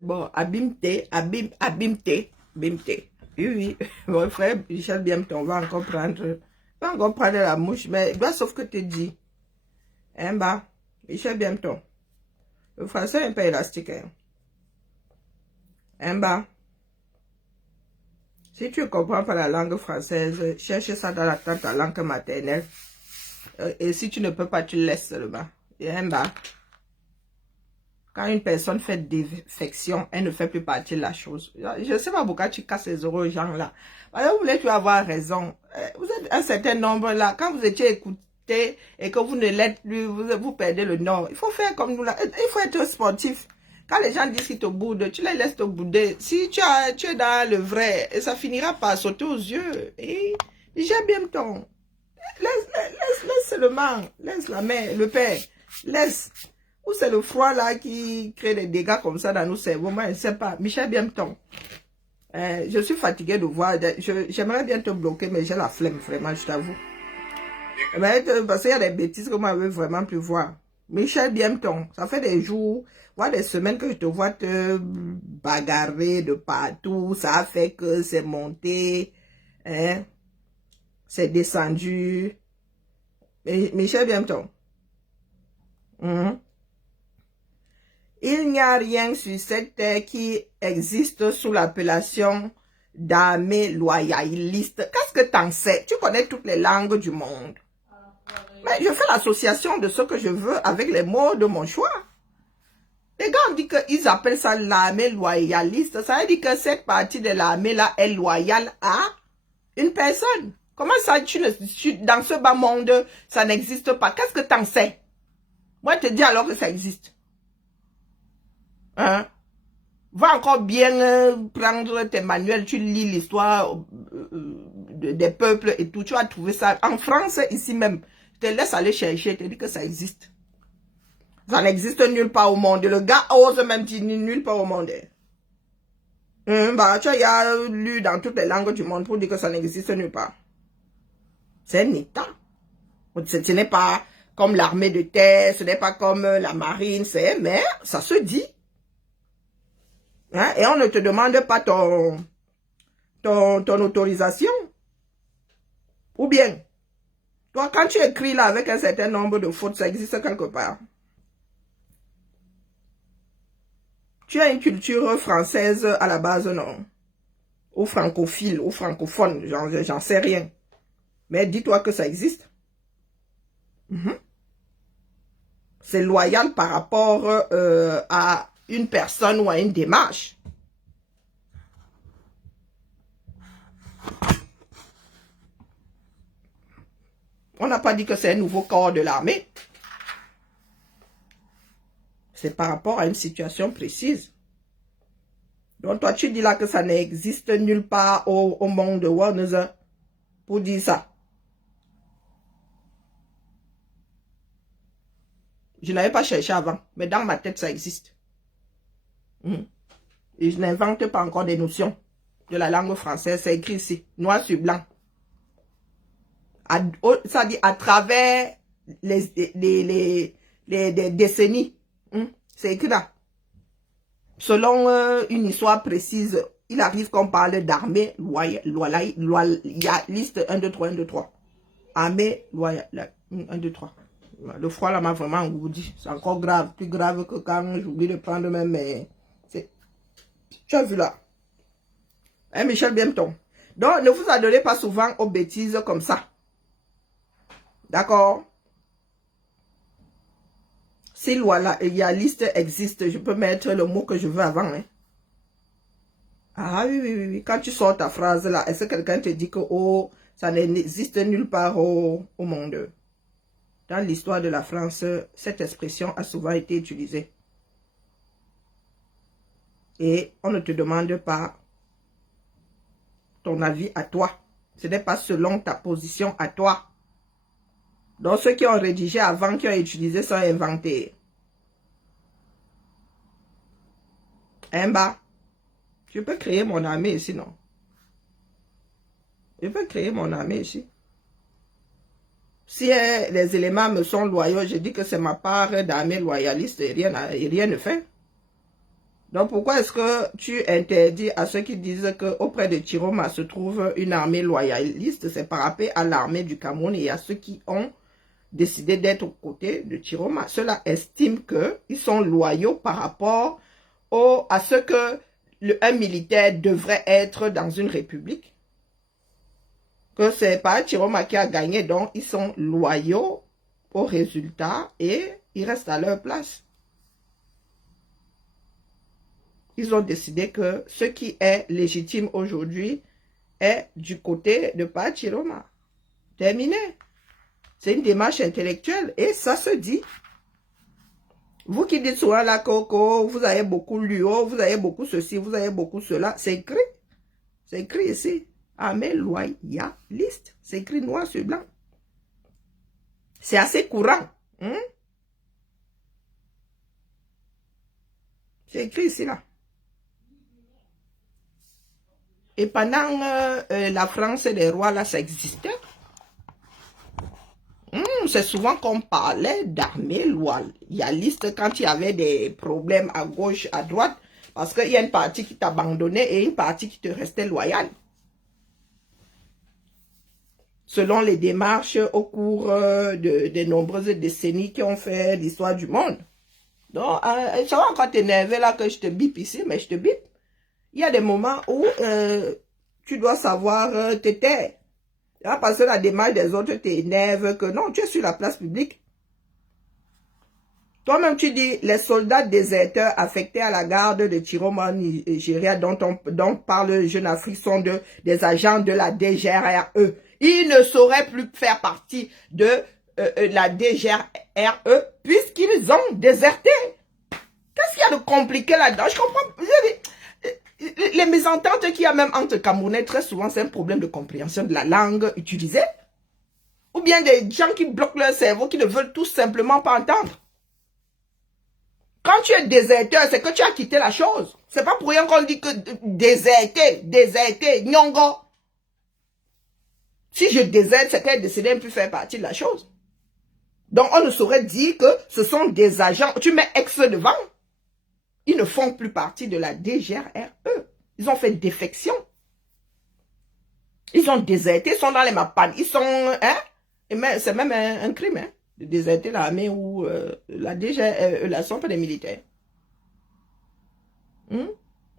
Bon, abîme-té, abîme-té, abîme-té. Oui, oui, mon frère Michel Biemton va encore prendre la mouche, mais il doit sauf que te dit. Hein, bah, Michel Biemton. Le français n'est pas élastique, hein. Hein, bah, si tu ne comprends pas la langue française, cherche ça dans ta langue maternelle. Et si tu ne peux pas, tu laisses seulement. Et hein, bah, quand une personne fait défection, elle ne fait plus partie de la chose. Je ne sais pas pourquoi tu casses les euros aux gens là. Vous voulez tu avoir raison. Vous êtes un certain nombre là. Quand vous étiez écouté et que vous ne l'êtes plus, vous perdez le nord. Il faut faire comme nous là. Il faut être sportif. Quand les gens disent qu'ils te boudent, tu les laisses te bouder. Si tu es dans le vrai, et ça finira par sauter aux yeux. Et j'ai bien ton. Laisse seulement. Laisse la mère, le père. Laisse. Ou c'est le froid là qui crée des dégâts comme ça dans nos cerveaux. Moi, je ne sais pas. Michel Biemton. Je suis fatiguée de voir. J'aimerais bien te bloquer, mais j'ai la flemme, vraiment, je t'avoue. Parce qu'il y a des bêtises que moi, je veux vraiment plus voir. Michel Biemton, ça fait des jours, voire des semaines que je te vois te bagarrer de partout. Ça a fait que c'est monté. Hein, c'est descendu. Michel Biemton. Il n'y a rien sur cette terre qui existe sous l'appellation d'armée loyaliste. Qu'est-ce que t'en sais? Tu connais toutes les langues du monde. Mais je fais l'association de ce que je veux avec les mots de mon choix. Les gars ont dit qu'ils appellent ça l'armée loyaliste. Ça veut dire que cette partie de l'armée-là est loyale à une personne. Comment ça, dans ce bas monde, ça n'existe pas? Qu'est-ce que t'en sais? Moi, je te dis alors que ça existe. Hein? Va encore bien prendre tes manuels, tu lis l'histoire des peuples et tout, tu vas trouver ça. En France, ici même, je te laisse aller chercher, je te dis que ça existe. Ça n'existe nulle part au monde. Le gars ose même dire nulle part au monde. Bah, tu as lu dans toutes les langues du monde pour dire que ça n'existe nulle part. C'est un état. Ce n'est pas comme l'armée de terre, ce n'est pas comme la marine, mais ça se dit. Hein? Et on ne te demande pas ton autorisation. Ou bien, toi, quand tu écris là avec un certain nombre de fautes, ça existe quelque part. Tu as une culture française à la base, non? Ou francophile, ou francophone, j'en sais rien. Mais dis-toi que ça existe. C'est loyal par rapport à une personne ou à une démarche. On n'a pas dit que c'est un nouveau corps de l'armée. C'est par rapport à une situation précise. Donc toi, tu dis là que ça n'existe nulle part au monde de Warner pour dire ça. Je n'avais pas cherché avant, mais dans ma tête, ça existe. Et je n'invente pas encore des notions de la langue française. C'est écrit ici, noir sur blanc. Ça dit à travers les décennies. C'est écrit là. Selon une histoire précise, il arrive qu'on parle d'armée loyaliste 1, 2, 3, 1, 2, 3. Armée loyale 1, 2, 3. Le froid là m'a vraiment engourdi. C'est encore grave, plus grave que quand j'oublie de prendre même. Tu as vu là. Hein, Michel Biemton. Donc, ne vous adonnez pas souvent aux bêtises comme ça. D'accord? Si loyaliste existe, je peux mettre le mot que je veux avant. Hein. Ah oui, oui, oui, oui. Quand tu sors ta phrase là, est-ce que quelqu'un te dit que oh, ça n'existe nulle part au monde? Dans l'histoire de la France, cette expression a souvent été utilisée. Et on ne te demande pas ton avis à toi. Ce n'est pas selon ta position à toi. Donc ceux qui ont rédigé avant, qui ont utilisé, sont inventés. Hein, bah, je peux créer mon armée ici, non? Je peux créer mon armée ici. Si les éléments me sont loyaux, je dis que c'est ma part d'armée loyaliste et rien ne fait. Donc, pourquoi est-ce que tu interdis à ceux qui disent qu'auprès de Chiroma se trouve une armée loyaliste? C'est par rapport à l'armée du Cameroun et à ceux qui ont décidé d'être aux côtés de Chiroma. Ceux-là estiment qu'ils sont loyaux par rapport à ce que un militaire devrait être dans une république. Que c'est pas Chiroma qui a gagné, donc ils sont loyaux au résultat et ils restent à leur place. Ils ont décidé que ce qui est légitime aujourd'hui est du côté de Pa Chiroma. Terminé. C'est une démarche intellectuelle et ça se dit. Vous qui dites souvent la coco, vous avez beaucoup lu, vous avez beaucoup ceci, vous avez beaucoup cela, c'est écrit. C'est écrit ici. Armée loyaliste. C'est écrit noir sur blanc. C'est assez courant. C'est écrit ici là. Et pendant la France des rois, là, ça existait. C'est souvent qu'on parlait d'armée loyaliste quand il y avait des problèmes à gauche, à droite, parce qu'il y a une partie qui t'abandonnait et une partie qui te restait loyale. Selon les démarches au cours de nombreuses décennies qui ont fait l'histoire du monde. Donc, ça va encore t'énerver là que je te bip ici, mais je te bip. Il y a des moments où tu dois savoir te taire. Parce que la démarche des autres t'énerve, que non, tu es sur la place publique. Toi-même, tu dis, les soldats déserteurs affectés à la garde de Chiroma Nigeria, dont parle Jeune Afrique, sont des agents de la DGRE. Ils ne sauraient plus faire partie de la DGRE puisqu'ils ont déserté. Qu'est-ce qu'il y a de compliqué là-dedans? Je comprends. Les mésententes qu'il y a même entre Camerounais, très souvent, c'est un problème de compréhension de la langue utilisée. Ou bien des gens qui bloquent leur cerveau, qui ne veulent tout simplement pas entendre. Quand tu es déserteur, c'est que tu as quitté la chose. C'est pas pour rien qu'on dit que déserter, nyongo. Si je déserte, c'est qu'elle a décidé de ne plus faire partie de la chose. Donc, on ne saurait dire que ce sont des agents. Tu mets ex devant. Ils ne font plus partie de la DGRE. Ils ont fait défection. Ils ont déserté, ils sont dans les mapanes. Ils sont... c'est même un crime, de déserter l'armée ou la DGRE, la sont pas des militaires.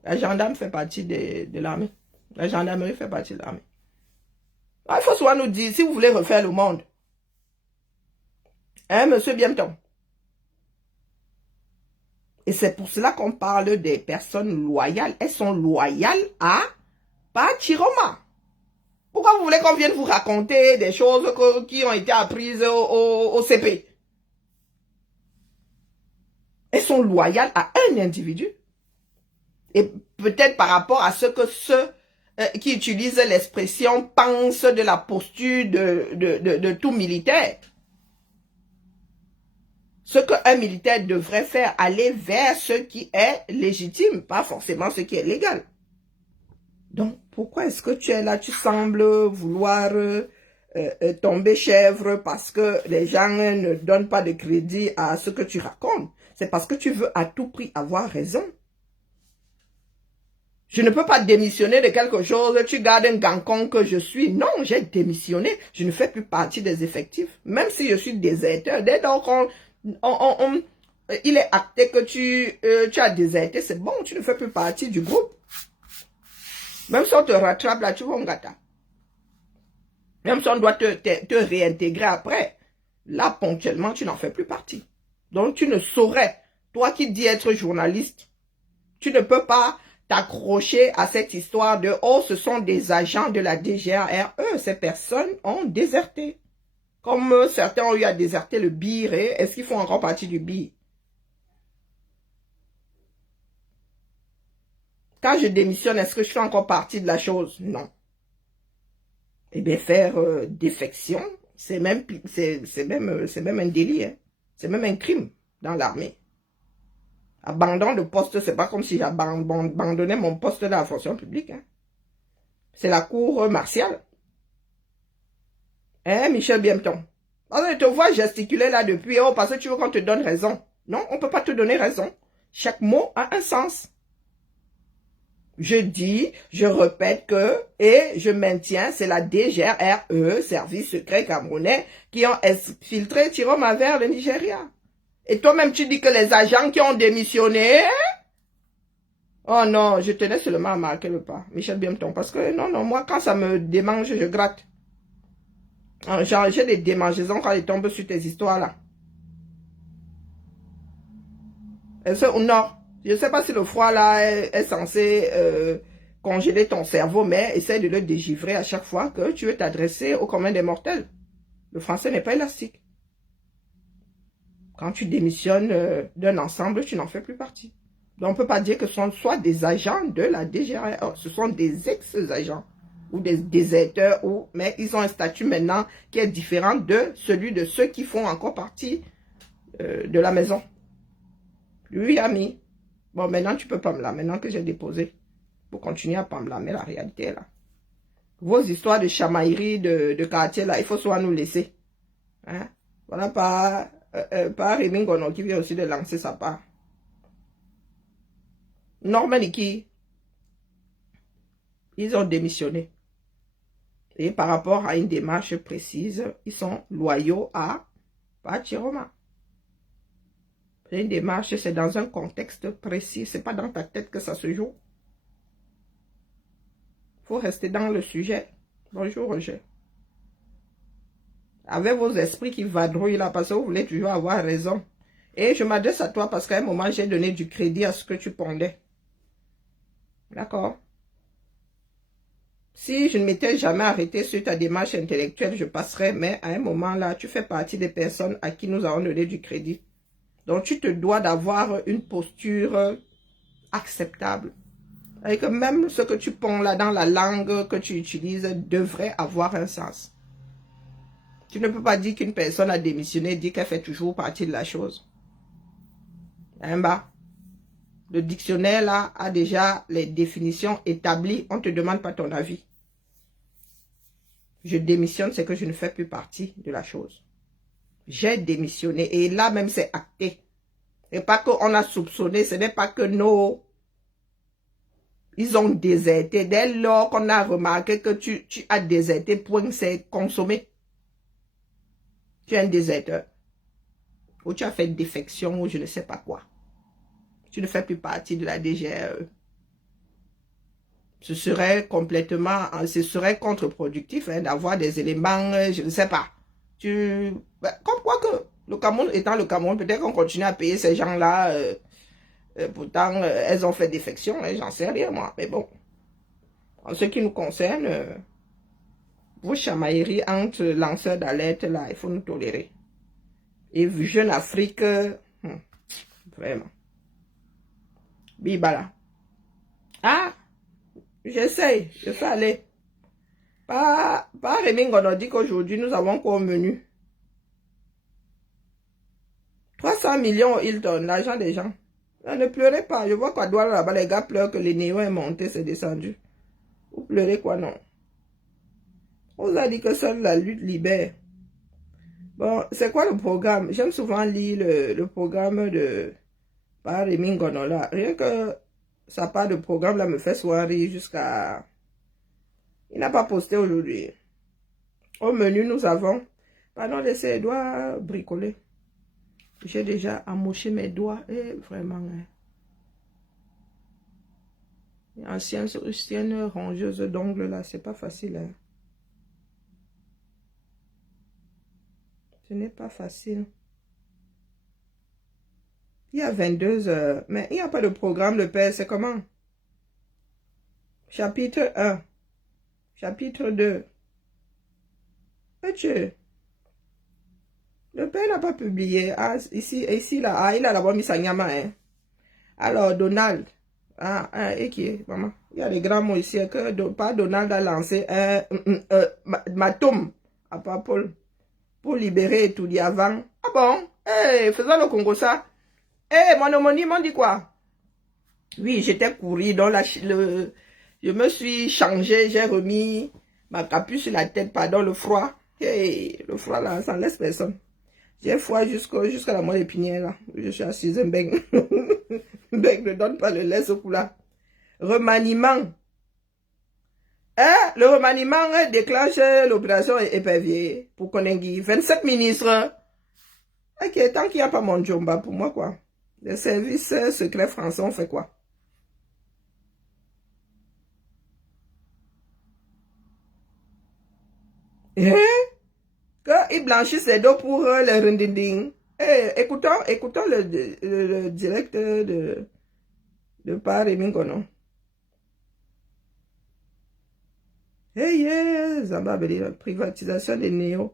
La gendarme fait partie de l'armée. La gendarmerie fait partie de l'armée. Il faut souvent nous dire, si vous voulez refaire le monde, monsieur Bienton. Et c'est pour cela qu'on parle des personnes loyales. Elles sont loyales à Pa Chiroma. Pourquoi vous voulez qu'on vienne vous raconter des choses qui ont été apprises au CP? Elles sont loyales à un individu. Et peut-être par rapport à ce que ceux qui utilisent l'expression pensent de la posture de tout militaire. Ce qu'un militaire devrait faire, aller vers ce qui est légitime, pas forcément ce qui est légal. Donc, pourquoi est-ce que tu es là? Tu sembles vouloir tomber chèvre parce que les gens ne donnent pas de crédit à ce que tu racontes. C'est parce que tu veux à tout prix avoir raison. Je ne peux pas démissionner de quelque chose, tu gardes un gancon que je suis. Non, j'ai démissionné. Je ne fais plus partie des effectifs. Même si je suis déserteur, dès lors qu'on... il est acté que tu as déserté, c'est bon, tu ne fais plus partie du groupe. Même si on te rattrape là, tu vas en gâter. Même si on doit te réintégrer après, là, ponctuellement, tu n'en fais plus partie. Donc, tu ne saurais, toi qui dis être journaliste, tu ne peux pas t'accrocher à cette histoire de « Oh, ce sont des agents de la DGRE, ces personnes ont déserté. » Comme certains ont eu à déserter le BIR, est-ce qu'ils font encore partie du BIR? Quand je démissionne, est-ce que je fais encore partie de la chose? Non. Eh bien, faire défection, c'est même un délit. C'est même un crime dans l'armée. Abandon de poste, c'est pas comme si j'abandonnais mon poste dans la fonction publique. C'est la cour martiale. Michel Bienton? Je te vois gesticuler là depuis, parce que tu veux qu'on te donne raison. Non, on ne peut pas te donner raison. Chaque mot a un sens. Je dis, je répète que, et je maintiens, c'est la DGRE, Service secret camerounais, qui ont filtré Chiroma vers le Nigeria. Et toi-même, tu dis que les agents qui ont démissionné... Oh non, je tenais seulement à marquer le pas. Michel Biemton, parce que non, moi, quand ça me démange, je gratte. Genre, j'ai des démangeaisons quand ils tombent sur tes histoires-là. Non, je ne sais pas si le froid là est censé congeler ton cerveau, mais essaie de le dégivrer à chaque fois que tu veux t'adresser au commun des mortels. Le français n'est pas élastique. Quand tu démissionnes d'un ensemble, tu n'en fais plus partie. Donc on ne peut pas dire que ce sont soit des agents de la DGRE, ce sont des ex-agents ou des déserteurs, mais ils ont un statut maintenant qui est différent de celui de ceux qui font encore partie de la maison. Lui, ami. Bon, maintenant, tu peux pas me la. Maintenant que j'ai déposé. Pour continuer à pas me la. Mais la réalité est là. Vos histoires de chamaillerie, de quartier, là, il faut soit nous laisser. Hein? Voilà, pas Rémi Ngono qui vient aussi de lancer sa part. Normaniki, ils ont démissionné. Et par rapport à une démarche précise, ils sont loyaux à Chiroma. Une démarche, c'est dans un contexte précis. C'est pas dans ta tête que ça se joue. Faut rester dans le sujet. Bonjour, Roger. Avec vos esprits qui vadrouillent là, parce que vous voulez toujours avoir raison. Et je m'adresse à toi parce qu'à un moment, j'ai donné du crédit à ce que tu pondais. D'accord? Si je ne m'étais jamais arrêté sur ta démarche intellectuelle, je passerais. Mais à un moment là, tu fais partie des personnes à qui nous avons donné du crédit. Donc, tu te dois d'avoir une posture acceptable. Et que même ce que tu ponds là dans la langue que tu utilises devrait avoir un sens. Tu ne peux pas dire qu'une personne a démissionné et dire qu'elle fait toujours partie de la chose. Le dictionnaire là a déjà les définitions établies. On ne te demande pas ton avis. Je démissionne, c'est que je ne fais plus partie de la chose. J'ai démissionné et là même c'est acté. Et pas qu'on a soupçonné, ce n'est pas que ils ont déserté. Dès lors qu'on a remarqué que tu as déserté, point, c'est consommé. Tu es un déserteur. Ou tu as fait défection ou je ne sais pas quoi. Tu ne fais plus partie de la DGRE. Ce serait contre-productif hein, d'avoir des éléments, je ne sais pas. Comme quoi que le Cameroun étant le Cameroun, peut-être qu'on continue à payer ces gens-là. Pourtant, elles ont fait défection, hein, j'en sais rien moi. Mais bon, en ce qui nous concerne, vos chamailleries entre lanceurs d'alerte, là, il faut nous tolérer. Et Jeune Afrique, vraiment. Bibala. Ah, j'essaye, je fais aller. Pas Rémi Ngono dit qu'aujourd'hui, nous avons quoi au menu? 300 millions Hilton, l'argent des gens. Là, ne pleurez pas. Je vois qu'à Douala, là-bas, les gars pleurent que les néons est monté, c'est descendu. Vous pleurez quoi, non? On vous a dit que seule la lutte libère. Bon, c'est quoi le programme? J'aime souvent lire le programme de Rémi Ngono là. Rien que sa part de programme là me fait souvent rire jusqu'à... Il n'a pas posté aujourd'hui. Au menu, nous avons... Pardon, laissez les doigts bricoler. J'ai déjà amoché mes doigts. Et vraiment... Hein. Ancienne rongeuse d'ongles là, c'est pas facile. Hein. Ce n'est pas facile. Il y a 22 heures, mais il n'y a pas de programme de paix, c'est comment? Chapitre 1. Chapitre 2. Le père n'a pas publié. Ah, ici, là. Ah, il a d'abord mis sa nyama, hein. Alors, Donald. Et qui est, maman? Il y a des grands mots ici que pas Donald a lancé Matum à Paul pour libérer tout dit avant. Ah bon? Faisons le Congo ça. Mon homonyme, on dit quoi? Oui, j'étais couru dans je me suis changé, j'ai remis ma capuche sur la tête, pardon, le froid. Le froid là, ça ne laisse personne. J'ai froid jusqu'à la moelle épinière là. Je suis assise, un bec. Un bec ne donne pas le lait ce coup là. Remaniement. Hein? Le remaniement déclenche l'opération épervier pour Konengi. 27 ministres. Ok, tant qu'il n'y a pas mon Djomba, pour moi, quoi. Les services secrets français, on fait quoi? Eh? Qu'ils blanchissent les dos pour le rindinding. Eh, écoutons le directeur de Paris Mingono. Zamba Beli, la privatisation des Néo.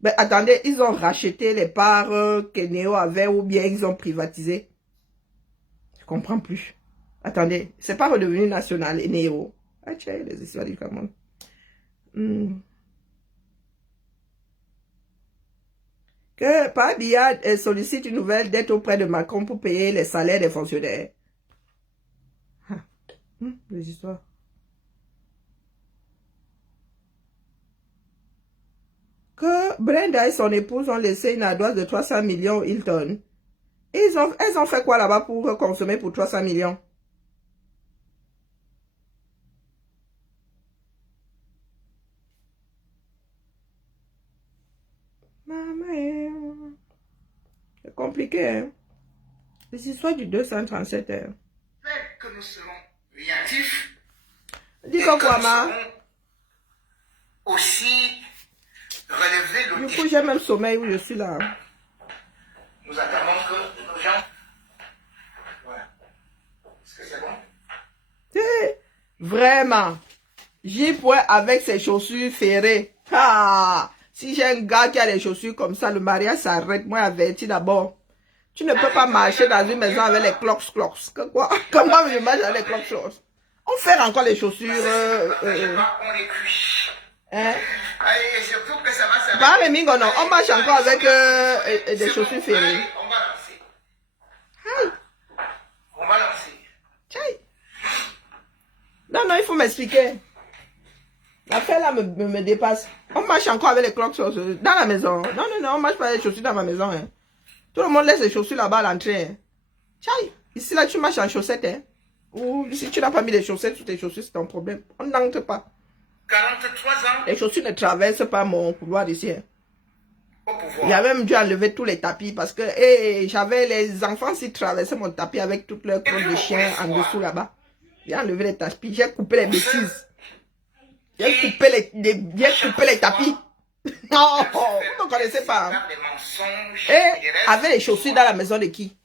Ben attendez, ils ont racheté les parts que Néo avait ou bien ils ont privatisé. Je comprends plus. Attendez, c'est pas redevenu national et Néo. Ah tiens, les histoires du Cameroun. Que Pabia sollicite une nouvelle dette auprès de Macron pour payer les salaires des fonctionnaires. Les histoires. Que Brenda et son épouse ont laissé une ardoise de 300 millions au Hilton. Elles ont fait quoi là-bas pour consommer pour 300 millions? Maman, c'est compliqué, hein? Les histoires du 237 heures. Que nous serons réactifs. Dis quoi, ma? Aussi relever le Du défi. coup, j'ai même sommeil où je suis là. Nous attendons que nos gens. Voilà. Est-ce que c'est bon? Vraiment. J'y point avec ses chaussures ferrées. Ah! Si j'ai un gars qui a des chaussures comme ça, le mariage s'arrête. Moi, averti d'abord. Tu ne peux pas marcher dans une maison avec les clocks. Que quoi? Comment je marche avec les clocks? On fait encore les chaussures. On les cuit. Hein? Et surtout que ça va servir. Bah, Rémi, non, on marche encore avec des chaussures ferrées. On va lancer. Aïe. On va lancer. Aïe. Non, il faut m'expliquer. L'affaire là me dépasse. On marche encore avec les clocks dans la maison. Non, on marche pas avec les chaussures dans ma maison. Hein. Tout le monde laisse les chaussures là-bas à l'entrée. Hein. Tchaï. Ici là, tu marches en chaussettes. Hein. Ou si tu n'as pas mis les chaussettes sur tes chaussures, c'est ton problème. On n'entre pas. 43 ans Les chaussures ne traversent pas mon couloir ici. Hein. au pouvoir. Il a même dû enlever tous les tapis parce que j'avais les enfants qui traversaient mon tapis avec toutes leurs crottes de chien en dessous là-bas. J'ai enlevé les tapis, j'ai coupé les bêtises. J'ai coupé les tapis. Non, vous ne connaissez pas. Et avec les chaussures dans la maison de qui?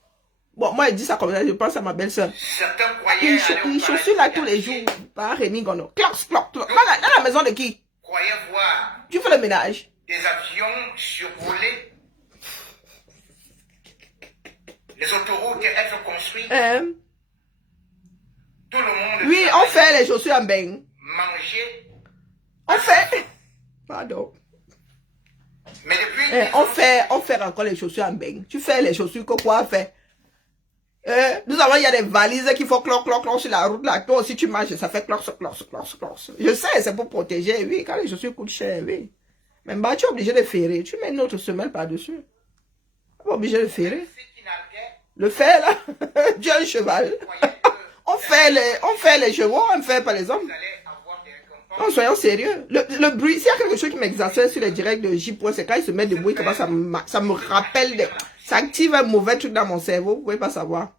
Bon, moi, je dis ça comme ça, je pense à ma belle-sœur. Certains croyaient Ils chaussures là tous les jours par Rémi Gono. Cloc. Dans la maison de qui? croyaient voir Tu fais le ménage. des avions survoler les autoroutes être construites. Tout le monde Oui, on fait les chaussures en bain. manger. On fait. Pardon. Mais depuis On fait encore les chaussures en bain. Tu fais les chaussures que quoi fait? Nous avons, il y a des valises qui font cloc sur la route là. Toi aussi tu marches, ça fait cloc. Je sais, c'est pour protéger, oui. Quand les chaussures coûtent cher, oui. Mais bah, tu es obligé de ferrer. Tu mets une autre semelle par-dessus. Tu es obligé de ferrer. Le fer là, tu as un cheval. On fait les chevaux, on ne fait pas les hommes. Non, soyons sérieux. Le bruit, s'il y a quelque chose qui m'exacerbe sur les directs de J. c'est quand il se met de bruit, comment ça me rappelle, ça active un mauvais truc dans mon cerveau, vous pouvez pas savoir.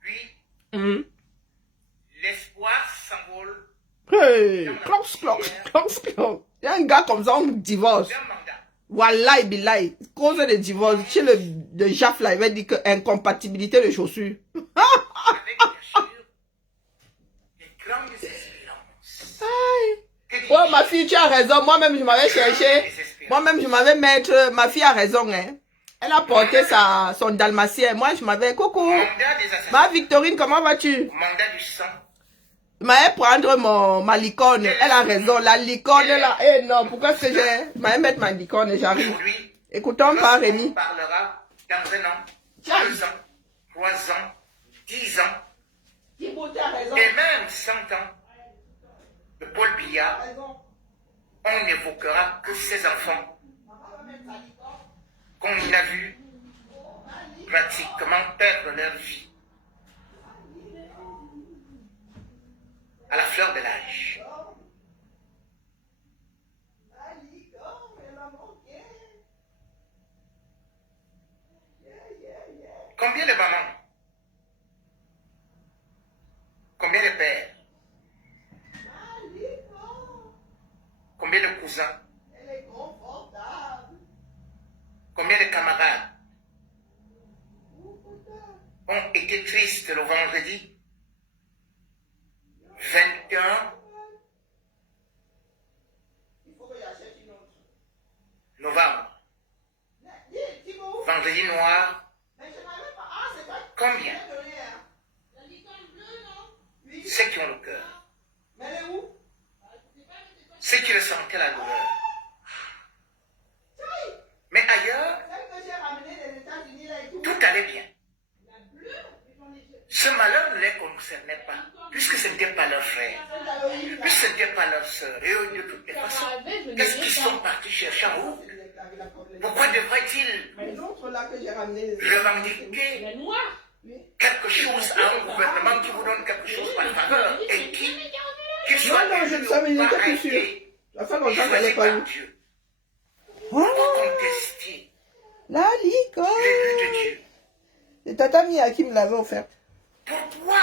Puis, l'espoir s'envole Hey, cloc. Il y a un gars comme ça, on divorce. d'un mandat. Wallahi billahi, cause de divorce, chez le Jaf là, il va dire que incompatibilité de chaussures. Avec bien sûr les grandes espérances. Oh, ma fille, tu as raison. Moi-même, je m'avais cherché. Moi-même, je m'avais mettre. Ma fille a raison, hein. Elle a porté son dalmatien. Moi, je m'avais. Coucou. Mandat des assassins. Ma Victorine, comment vas-tu? Mandat du sang. Je m'avais prendre ma licorne. Elle a raison. La licorne, là. Eh non, pourquoi est-ce que j'ai. Je m'avais mettre ma licorne et j'arrive. Aujourd'hui, Écoutons pas, lorsqu'on Rémi. parlera dans 1 an, Tiens. 2 ans, 3 ans, 10 ans, Thibaut, tu as raison. et même 100 ans, de Paul Biya, on n'évoquera que ses enfants qu'on a vus pratiquement perdre leur vie. à la fleur de l'âge. Combien de mamans? Combien de pères? Combien de cousins? Combien de camarades ont été tristes le vendredi 21 novembre? Vendredi noir. Combien? Ceux qui ont le cœur. Ceux qui ressentaient la douleur. Mais ailleurs, tout allait bien. Ce malheur ne les concernait pas, puisque ce n'était pas leur frère, puisque ce n'était pas leur soeur. Et eux, de toutes les façons, qu'est-ce qu'ils sont partis chercher en route? Pourquoi devraient-ils revendiquer quelque chose à un gouvernement qui vous donne quelque chose par faveur et qu'il soit Non, je ne savais pas plus sûr. La femme comme ça, elle n'est pas eu. Contester La licorne. les buts de Dieu. C'est Tata Mia qui me l'avait offert. Pourquoi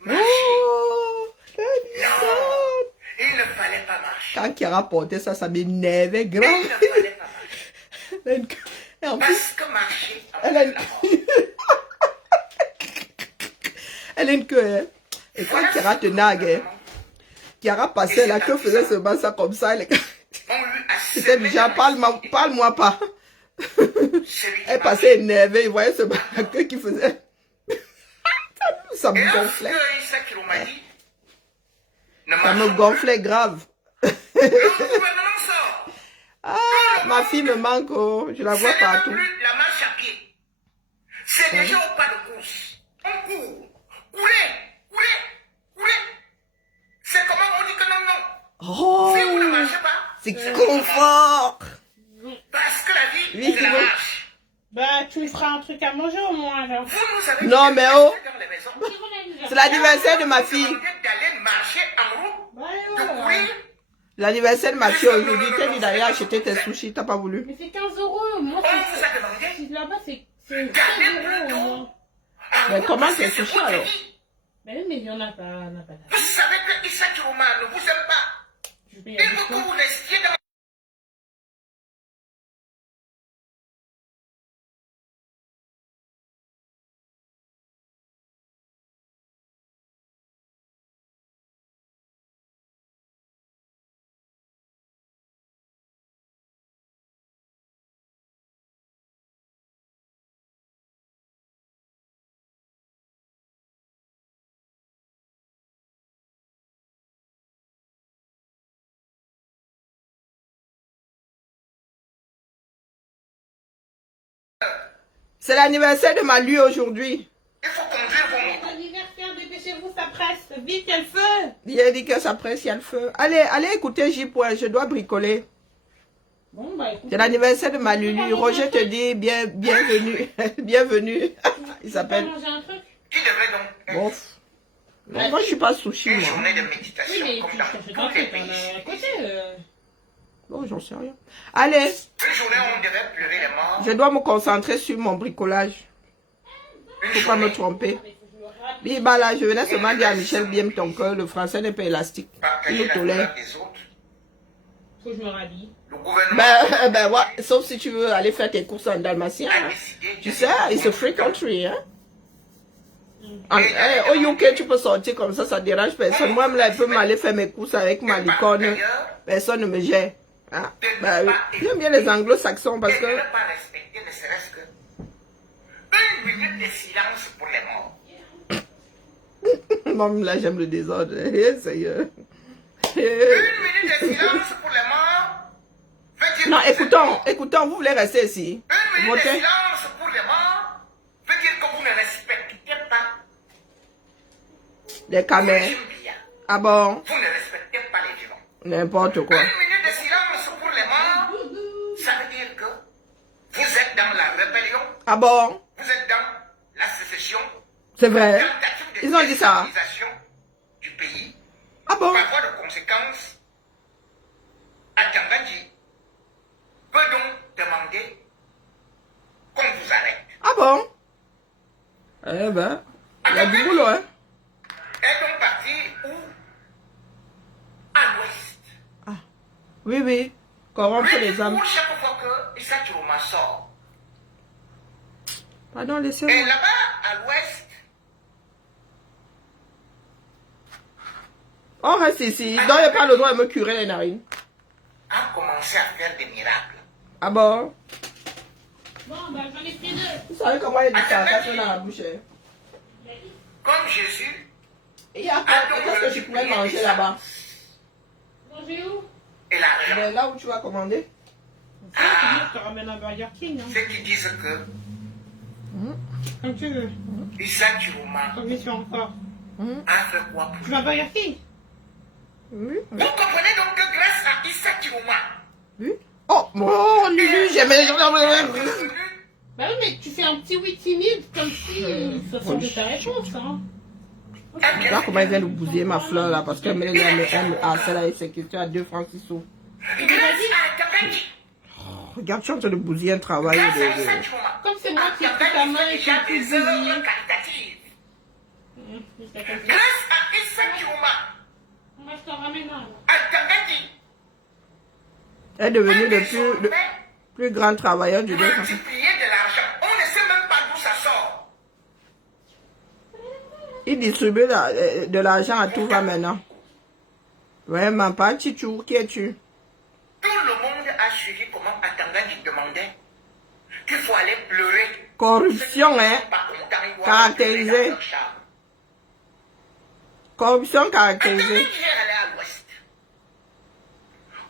marcher? Oh, la licorne. Non, il ne fallait pas marcher. Quand il a rapporté ça, ça m'énervait grave. Il ne fallait pas marcher. Elle a une- Et en plus, Parce que marcher elle a avec une... la mort. Elle a une queue, hein. Et quand Kiara te nague, hein, Kiara passait là, que faisait ce ça comme ça, elle... C'était déjà, parle-moi pas. Elle passait énervée, il voyait ce que qui faisait. Ça me gonflait. Ça me gonflait grave. Ah, ma fille me manque, oh, je la vois partout. La marche à pied. C'est déjà au pas de course. On court. Coulez. C'est comment on dit que non. Oh, Si vous ne marchez pas, c'est confort. parce que la vie, Oui, c'est la tu vois. marche. Bah, tu me feras un truc à manger au moins, alors. Vous nous avez Non, dit mais de oh. rester dans les maisons. C'est l'anniversaire de ma fille. Vous demandez d'aller marcher en route, Bah, de courir. L'anniversaire de ma fille aujourd'hui, t'as dit d'aller acheter tes sushis, t'as pas voulu. Mais c'est 15 €. Moi, On vous a demandé c'est là-bas, c'est 15 d'aller € au moins. plutôt. Mais comment c'est sushi alors? Mais oui, mais il y en a pas, on n'a pas Vous savez que Issa Kirouma ne vous aime pas. Je vais Il veut que vous restiez dans C'est l'anniversaire de ma lui aujourd'hui. il faut conduire vos motos. Anniversaire, dépêchez-vous, ça presse. Vite, il y a le feu. Il a dit que ça presse, il y a le feu. Allez écoutez J-Point, je dois bricoler. Bon, bah, écoute. C'est l'anniversaire de ma Lulu. Roger te dit bienvenue. Bienvenue. Il s'appelle. Tu veux manger un truc? Qui devrait donc Bon. Non, moi je suis pas sushi une moi. journée de Oui, méditation mais comme tu dans cherches un tous les truc, on pays. a à côté. Bon, j'en sais rien. Allez, Une journée où on devait pleurer les morts. je dois me concentrer sur mon bricolage. Une Faut pas me journée tromper. Mais faut que je me rappelle. Biba là, je venais seulement dire à Michel bien ton cœur, le français n'est pas élastique. Il partager nous la tolère. douleur des autres. Faut que je me rhabille. Le gouvernement Ben ouais, sauf si tu veux aller faire tes courses en Dalmatien. a Hein. décidé Tu de- sais, it's a free country. Hein. Au UK, tu peux sortir comme ça dérange personne. Moi, là, je peux m'aller faire mes courses avec ma licorne. Personne ne me gère. Hein. Ben, oui. J'aime bien les anglo-saxons parce et de que... ne pas respecter ne serait-ce que une minute de silence pour les morts. Bon, là, j'aime le désordre. Eh, Seigneur. Une minute de silence pour les morts. veut dire Non, que vous êtes morts. écoutons, vous voulez rester ici. Une minute de Votez. silence pour les morts veut dire que vous ne respectez pas Les le caméras. régime Biya. Ah bon? Vous ne respectez pas les vivants. N'importe quoi. Une minute de silence pour les morts, ça veut dire que vous êtes dans la rébellion, Ah bon? vous êtes dans la sécession, C'est vrai. tentative de Ils ont dit ça. déstabilisation du pays France à Tanganji peut donc demander qu'on vous arrête. Ah bon? Eh ben, il y a du boulot, hein? Est donc parti où? À l'ouest. Ah, oui, oui. Corrompre les âmes. Pour chaque fois que Issa Chiroma sort. Pardon, Et laissez-moi. là-bas, à l'ouest, On reste ici. Donc, il n'y a pas le droit de me curer les narines. a commencé à faire des miracles. Ah bon? Bon, bah, j'en ai pris 2. Vous savez comment il y a du cacacho dans la bouche, hein? Comme Jésus, Et il y a quoi? Qu'est-ce que tu pourrais manger là-bas? Manger où? et l'argent. Ben, là où tu vas commander? Ça, c'est bien, je te ramène un Burger King. Hein. Ceux qui disent que Comme tu veux. Issa Chiroma Comme je suis encore. a fait quoi pour Tu veux un Burger King? Oui. Vous comprenez donc que grâce à Issa Chiroma, Oui. Oh, mon Lulu, j'aimais les gens. Bah oui, mais tu fais un petit oui timide, comme si ça semblait ta réponse. Hein. Regarde comment il vient de bousiller ma fleur là, parce qu'elle me harcèle avec ses questions à 2 francs 6 sous. Et tu m'as dit, grâce à Tanganji, Regarde, je suis en train de bousiller un travail grâce à de... Issa Chiroma, comme c'est moi qui ai pris ta main et qui ai déjà pris des le œuvres caritatives. Grâce à Issa Chiroma, Moi, je t'en ramène un. Là. à Tanganji, Elle est devenue le désormais, plus grand travailleur du monde. multiplier de l'argent. On ne sait même pas d'où ça sort. Il distribue de l'argent à tout va maintenant. Vraiment pas, Chichou, qui es-tu? Tout le monde a suivi comment Atanganji demandait qu'il faut aller pleurer. Corruption, hein? Caractérisée. Corruption caractérisée. Atanganji est allé à l'ouest.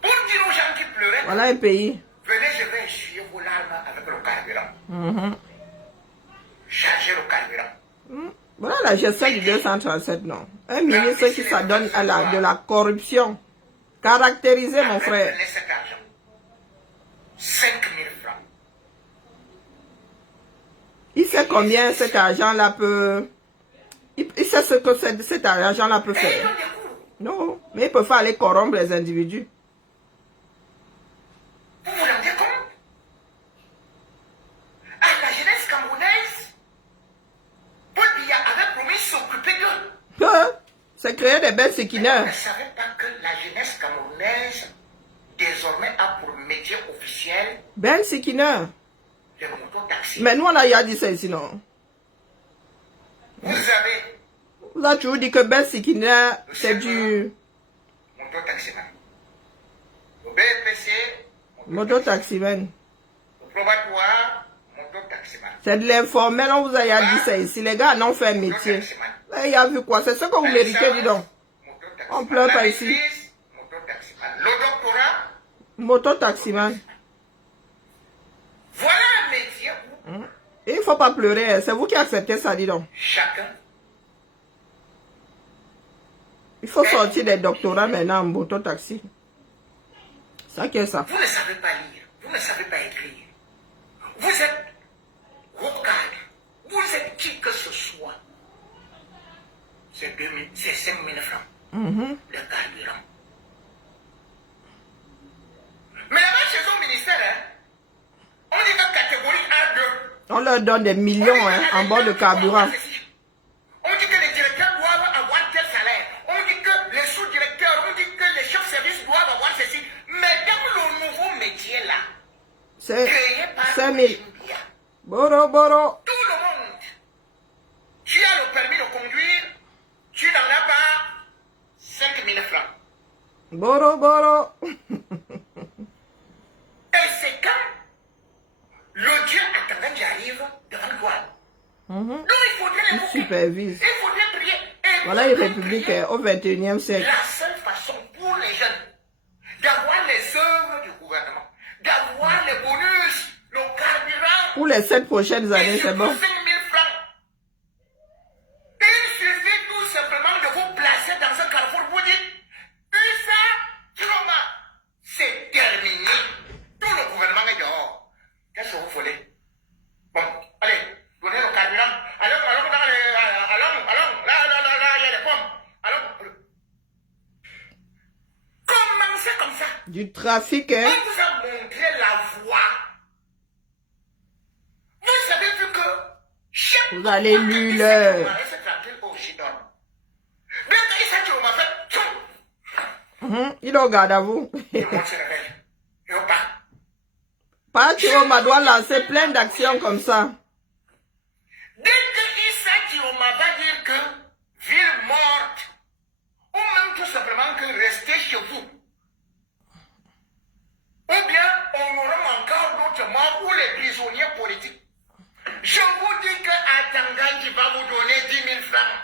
Pour dire aux gens qui pleuraient, Voilà un pays. venez, je vais essuyer vos larmes avec le carburant. Chargez le carburant. Voilà la gestion du 237, non. Un ministre qui s'adonne à de la corruption. Caractérisé, mon frère. Prenez cet argent. 5 000 francs. Il sait combien cet argent-là peut... Il sait ce que cet argent-là peut Et ils faire. ont des cours. Non, mais il peut faire aller corrompre les individus. Vous vous rendez compte? À la jeunesse camerounaise, Paul Biya avait promis de s'occuper d'eux. C'est créer des belles Vous séquineurs. ne savez pas que la jeunesse camerounaise, désormais, a pour métier officiel Belles séquineurs. le mototaxi. Mais nous, on a déjà dit ça ici, non? Vous avez Vous avez toujours dit que belles séquineurs, c'est du mototaximan. Au BPC, mototaximan. au probatoire, mototaximan. C'est de l'informel, on vous a déjà dit ça ici. Les gars, non, fait un métier. Là, il a vu quoi? C'est ce que vous méritez, dis donc. On pleure pas ici. Mototaximan. Le doctorat, Mototaximan. voilà un métier où Il ne faut pas pleurer, hein. C'est vous qui acceptez ça, dis donc. chacun Il faut sortir des doctorats maintenant en mototaxi. Ça qui est ça. vous ne savez pas lire, vous ne savez pas écrire. Vous êtes haut cadre, vous êtes qui que ce soit. C'est 5 000 francs, le carburant. Mais là-bas, chez eux au ministère, hein, on dit que catégorie A2. On leur donne des millions hein, en bord de carburant. On dit que les directeurs doivent avoir tel salaire. On dit que les sous-directeurs, on dit que les chefs de service doivent avoir ceci. Mais dans le nouveau métier là, C'est créé par 5 000. Biya, Boro, boro. tout le monde, tu as le permis de conduire, tu n'en as pas 5 000 francs. Boro, boro. Et c'est quand le Dieu attendant j'arrive devant toi. Donc il faudrait Il l'évoquer. supervise. Il faudrait prier. Et Voilà une république au 21e siècle. la seule façon pour les jeunes d'avoir les œuvres du gouvernement, d'avoir les bonus, le carburant, Pour les 7 prochaines années, et c'est bon. 5 000 francs. Il suffit tout simplement de vous placer dans un carrefour. Vous dites, Issa Chiroma, c'est terminé. Tout le gouvernement est dehors. Qu'est-ce que vous voulez? Bon, allez, donnez le carburant. Allons, dans les... Allons, là, il y a des pommes. Allons. Du trafic, hein? On vous a montré la voie. Vous avez vu que chaque Vous allez fois que lui il le- s'est préparé, c'est tranquille au Chidon. Dès qu'il s'est dit, on m'a fait, tchoum, Il regarde à vous. tout le monde se réveille. Et on part. Pas Chiroma doit lancer plein d'actions comme ça. Dès qu'il s'est dit, on va dire que ville morte, ou même tout simplement que restez chez vous. Ou bien on aura encore d'autres morts ou les prisonniers politiques. Je vous dis qu'à Tanganji va vous donner 10 000 francs.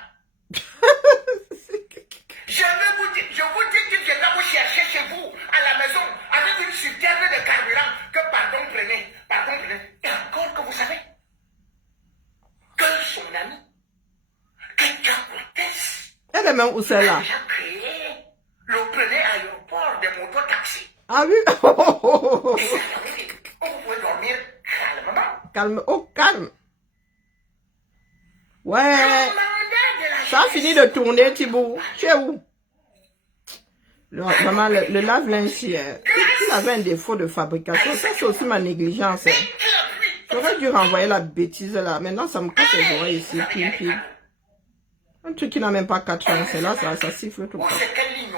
Je vous dis qu'il viendra vous chercher chez vous, à la maison, avec une citerne de carburant, que pardon prenez. Et encore que vous savez, que son ami, que Cortez, Elle est même où c'est là? a déjà créé le premier aéroport de mototaxi. Ah oui? Et ça, oui, vous pouvez dormir calmement. Calme, oh calme. Ouais. Le mandat de la Ça a jeunesse. fini de tourner, Thibaut. Tu es où? Maman, le lave-linge, s'il avait un défaut de fabrication, ça c'est aussi ma négligence. Hein. J'aurais dû renvoyer la bêtise là. Maintenant, ça me casse les oreilles ici. Pim. Un truc qui n'a même pas 4 ans, c'est là, ça siffle tout le Ou temps. c'est quelle ligne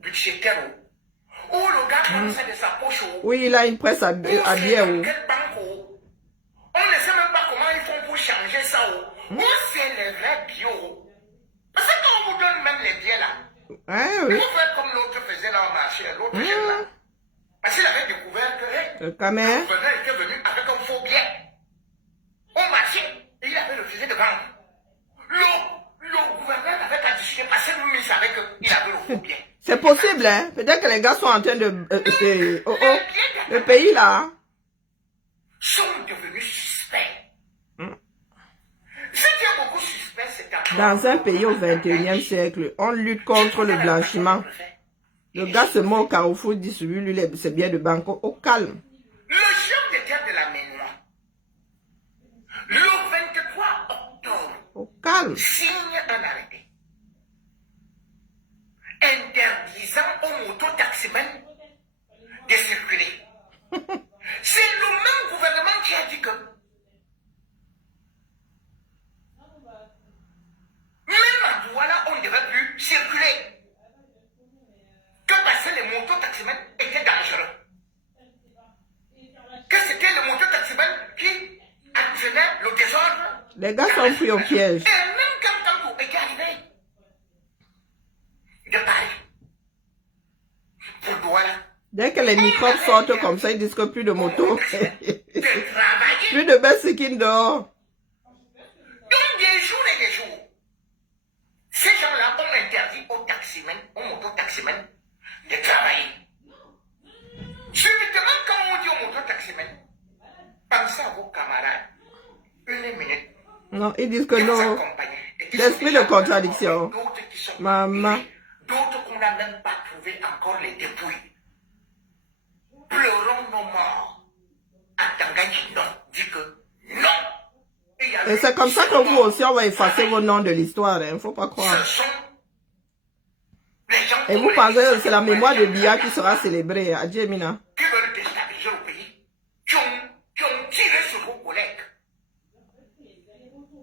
budgétaire ou le gars comme ça de sa poche Oui, il a une presse à ou bière. c'est quelle banque on ne sait même pas comment ils font pour changer ça ou c'est les vrais bio. Parce que quand on vous donne même les billets là, Hein, vous oui. faites comme l'autre faisait là au marché, l'autre jeune là. Parce qu'il avait découvert que hey, Le caméra. le gouverneur était venu avec un faux billet au marché et il avait refusé de vendre. Le gouverneur n'avait pas discuté parce que lui il savait qu'il avait le faux billet. C'est possible, hein. Peut-être que les gars sont en train de... le pays là. Hein. Sont devenus suspects. Si tu as beaucoup suspect, c'est à Dans un pays au 21e siècle, on lutte contre le blanchiment. Le gars se met au carrefour, distribue lui ses billets de banque au calme. Le chef de terre de la Ménois, le 23 octobre, Au calme. signe un arrêté interdisant aux mototaximens de circuler. C'est le même gouvernement qui a dit que même à Douala, on ne devait plus circuler. Que parce que les mototaximens étaient dangereux. Que c'était le mototaximen qui entraînait le désordre. Les gars sont pris au piège. Et même quand Tango était arrivé de Paris pour Douala, Dès que les microbes sortent comme ça, ils disent que plus de moto. de travailler Plus de Bessikin dehors. donc des jours et des jours. Ces gens-là ont interdit aux taximens, aux mototaximens, de travailler. Subitement, quand on dit aux mototaximens, pensez à vos camarades. Une minute. Non, ils disent que Qui vous non. accompagnent et qui L'esprit sont déjà de contradiction. morts, d'autres qui sont Maman. brûlés, d'autres qu'on n'a même pas trouvé encore les dépouilles. Pleurons nos morts. À Tanganji, non. Dit que non. il y a Et eu c'est comme ça que seulement vous aussi, on va effacer vos noms de l'histoire. Hein. Faut pas croire. ce sont les gens Et vous pensez que c'est la mémoire de Bia qui sera célébrée à Djemina. qui veulent déstabiliser le pays, qui ont tiré sur vos collègues,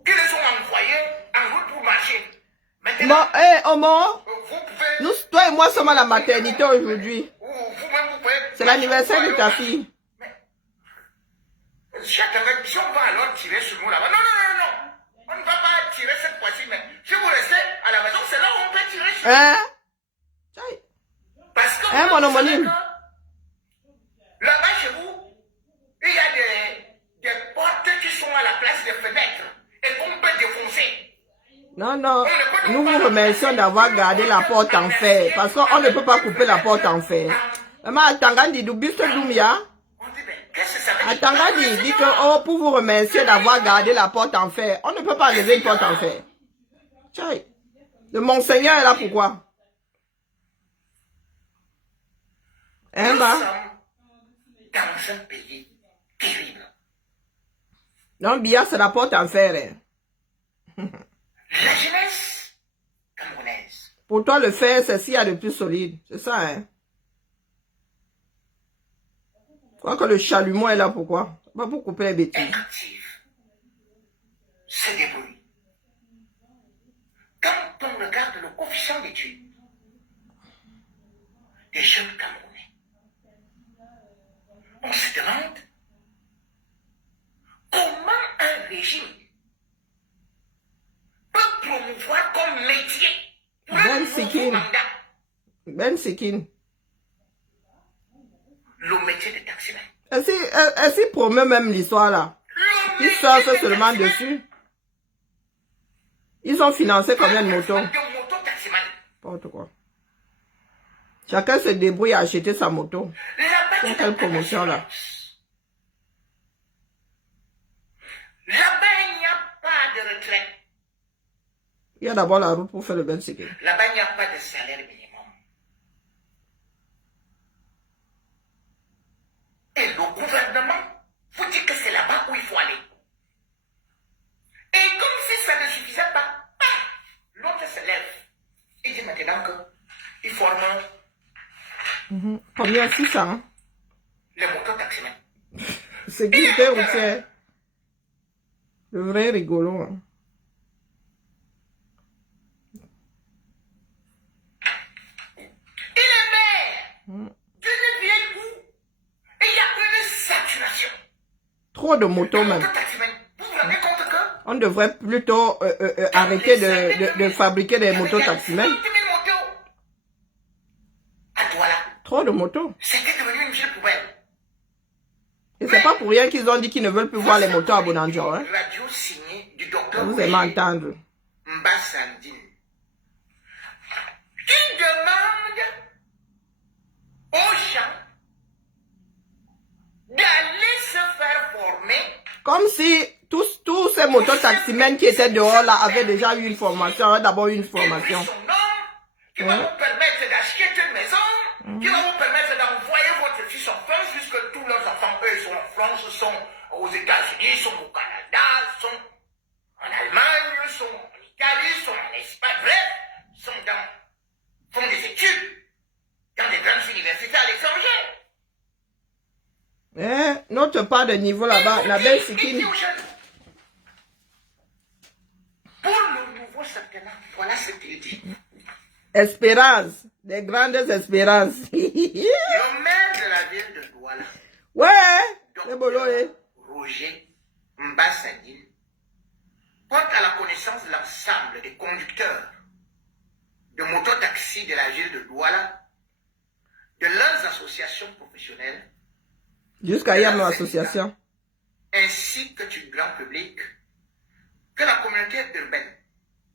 qui les ont envoyés en route pour marcher. Maintenant, Bon, hé, Omo, vous pouvez, nous, toi et moi sommes à la maternité aujourd'hui. vous-même, vous pouvez. C'est l'anniversaire de ta fille. Chacun, si on va alors tirer sur nous là-bas, non. On ne va pas tirer cette fois-ci, mais si vous restez à la maison, c'est là où on peut tirer sur vous. Hein? Parce que Hein, vous mon savez homonyme? que là-bas chez vous, il y a des portes qui sont à la place des fenêtres et qu'on peut défoncer. Non, nous vous remercions d'avoir gardé la porte en fer. Parce qu'on ne peut pas couper la porte en fer. Maman, Atangandi, du buste Doumia. On dit, mais qu'est-ce que ça veut dire? Atangandi dit que, oh, pour vous remercier d'avoir gardé la porte en fer. On ne peut pas enlever une porte en fer. Tchaï. Le Monseigneur est là pourquoi? Hein, Nous bah? sommes dans un pays terrible. Non, Bia, c'est la porte en fer. Hein. La jeunesse camerounaise Pour toi, le fer, c'est ce qu'il y a de plus solide. C'est ça, hein? crois que le chalumeau est là pourquoi? Pas pour couper les bêtises. est active, se débrouille. Quand on regarde le coefficient d'études des jeunes Camerounais, on se demande comment un régime peut promouvoir comme métier pour un nouveau mandat Ben Sekin. le métier de taximan. Est-ce qu'il promeut même l'histoire là? Ils surfent seulement dessus. Ils ont financé combien de motos? N'importe quoi. Chacun se débrouille à acheter sa moto. Pour quelle promotion là? Là-bas, il n'y a pas de retraite. Il y a d'abord la route pour faire le Ben Sekin. Là-bas, il n'y a pas de salaire minimum. Et le gouvernement vous dit que c'est là-bas où il faut aller. Et comme si ça ne suffisait pas, l'autre se lève. Il dit maintenant qu'il forme Combien? 600? les motos-taximens. Sécurité routière. Le vrai rigolo. Hein. Il est maire d'une vieille où et il y a une saturation. Trop de motos même. Motos-taximens. Vous vous rendez compte que On devrait plutôt arrêter de fabriquer des motos taximens. 30 000 motos. À Douala. Trop de motos. C'était devenu une ville poubelle. Et c'est pas pour rien qu'ils ont dit qu'ils ne veulent plus voir les motos à Bonanjo. Hein. Radio signée du docteur Vous aimez entendre. Mbassandine. Qui demande aux gens d'aller se faire former. Comme si tous ces motos taximens qui étaient dehors là avaient déjà eu une formation. Avaient d'abord eu une Et formation. puis son nom, qui va vous permettre d'acheter une maison, qui va vous permettre d'envoyer votre fils en France, puisque tous leurs enfants, eux, sont en France, sont aux États-Unis, sont au Canada, sont en Allemagne, sont en Italie, sont en Espagne, bref, font des études dans des grandes universités à l'étranger. Notre part de niveau là-bas, la belle Sikine. Pour le nouveau septennat, voilà ce qu'il dit. Espérance, des grandes espérances. Le maire de la ville de Douala, Ouais, c'est bolo, Roger Mbassandine, porte à la connaissance de l'ensemble des conducteurs de mototaxis de la ville de Douala, de leurs associations professionnelles, Jusqu'à hier, nos associations. ainsi que du grand public, que la communauté urbaine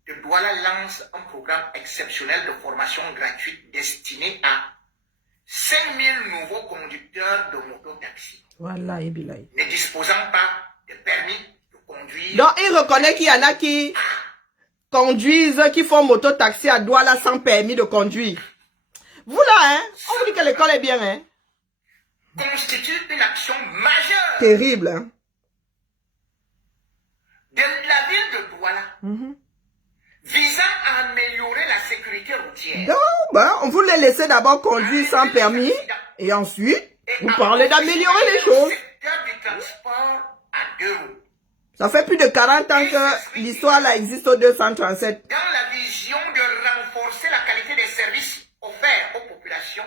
de Douala lance un programme exceptionnel de formation gratuite destiné à 5000 nouveaux conducteurs de mototaxi Voilà, et bilaï. ne disposant pas de permis de conduire. Donc, il reconnaît qu'il y en a qui conduisent, qui font moto-taxi à Douala sans permis de conduire. Vous là, hein, on vous dit que l'école est bien, hein. Constitue une action majeure Terrible, hein. de la ville de Douala visant à améliorer la sécurité routière. Donc, ben, on voulait laisser d'abord conduire sans permis et ensuite, vous parlez d'améliorer les choses. Secteur du transport à 2 roues. Ça fait plus de 40 ans que l'histoire là existe au 237. Dans la vision de renforcer la qualité des services offerts aux populations,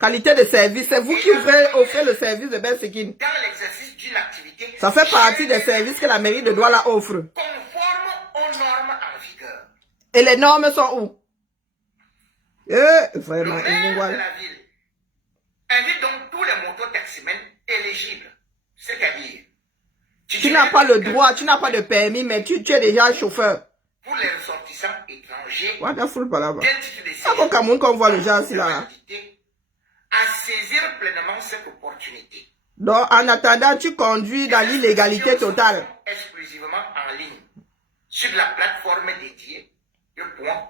Qualité de service, c'est vous qui offrez le service de Ben Sekin. dans l'exercice d'une activité Ça fait partie des services que la mairie de Douala offre. conforme aux normes en vigueur. Et les normes sont où? Le Vraiment, maire de la ville invite donc tous les mototaximens éligibles, c'est-à-dire tu n'as pas le droit, tu n'as pas de permis, mais tu es déjà chauffeur. pour les ressortissants étrangers What the full par là-bas. d'un titre de Ah, au Cameroun, qu'on voit le genre assis là. à saisir pleinement cette opportunité. Donc, en attendant, tu conduis dans l'illégalité totale. Exclusivement en ligne, sur la plateforme dédiée de point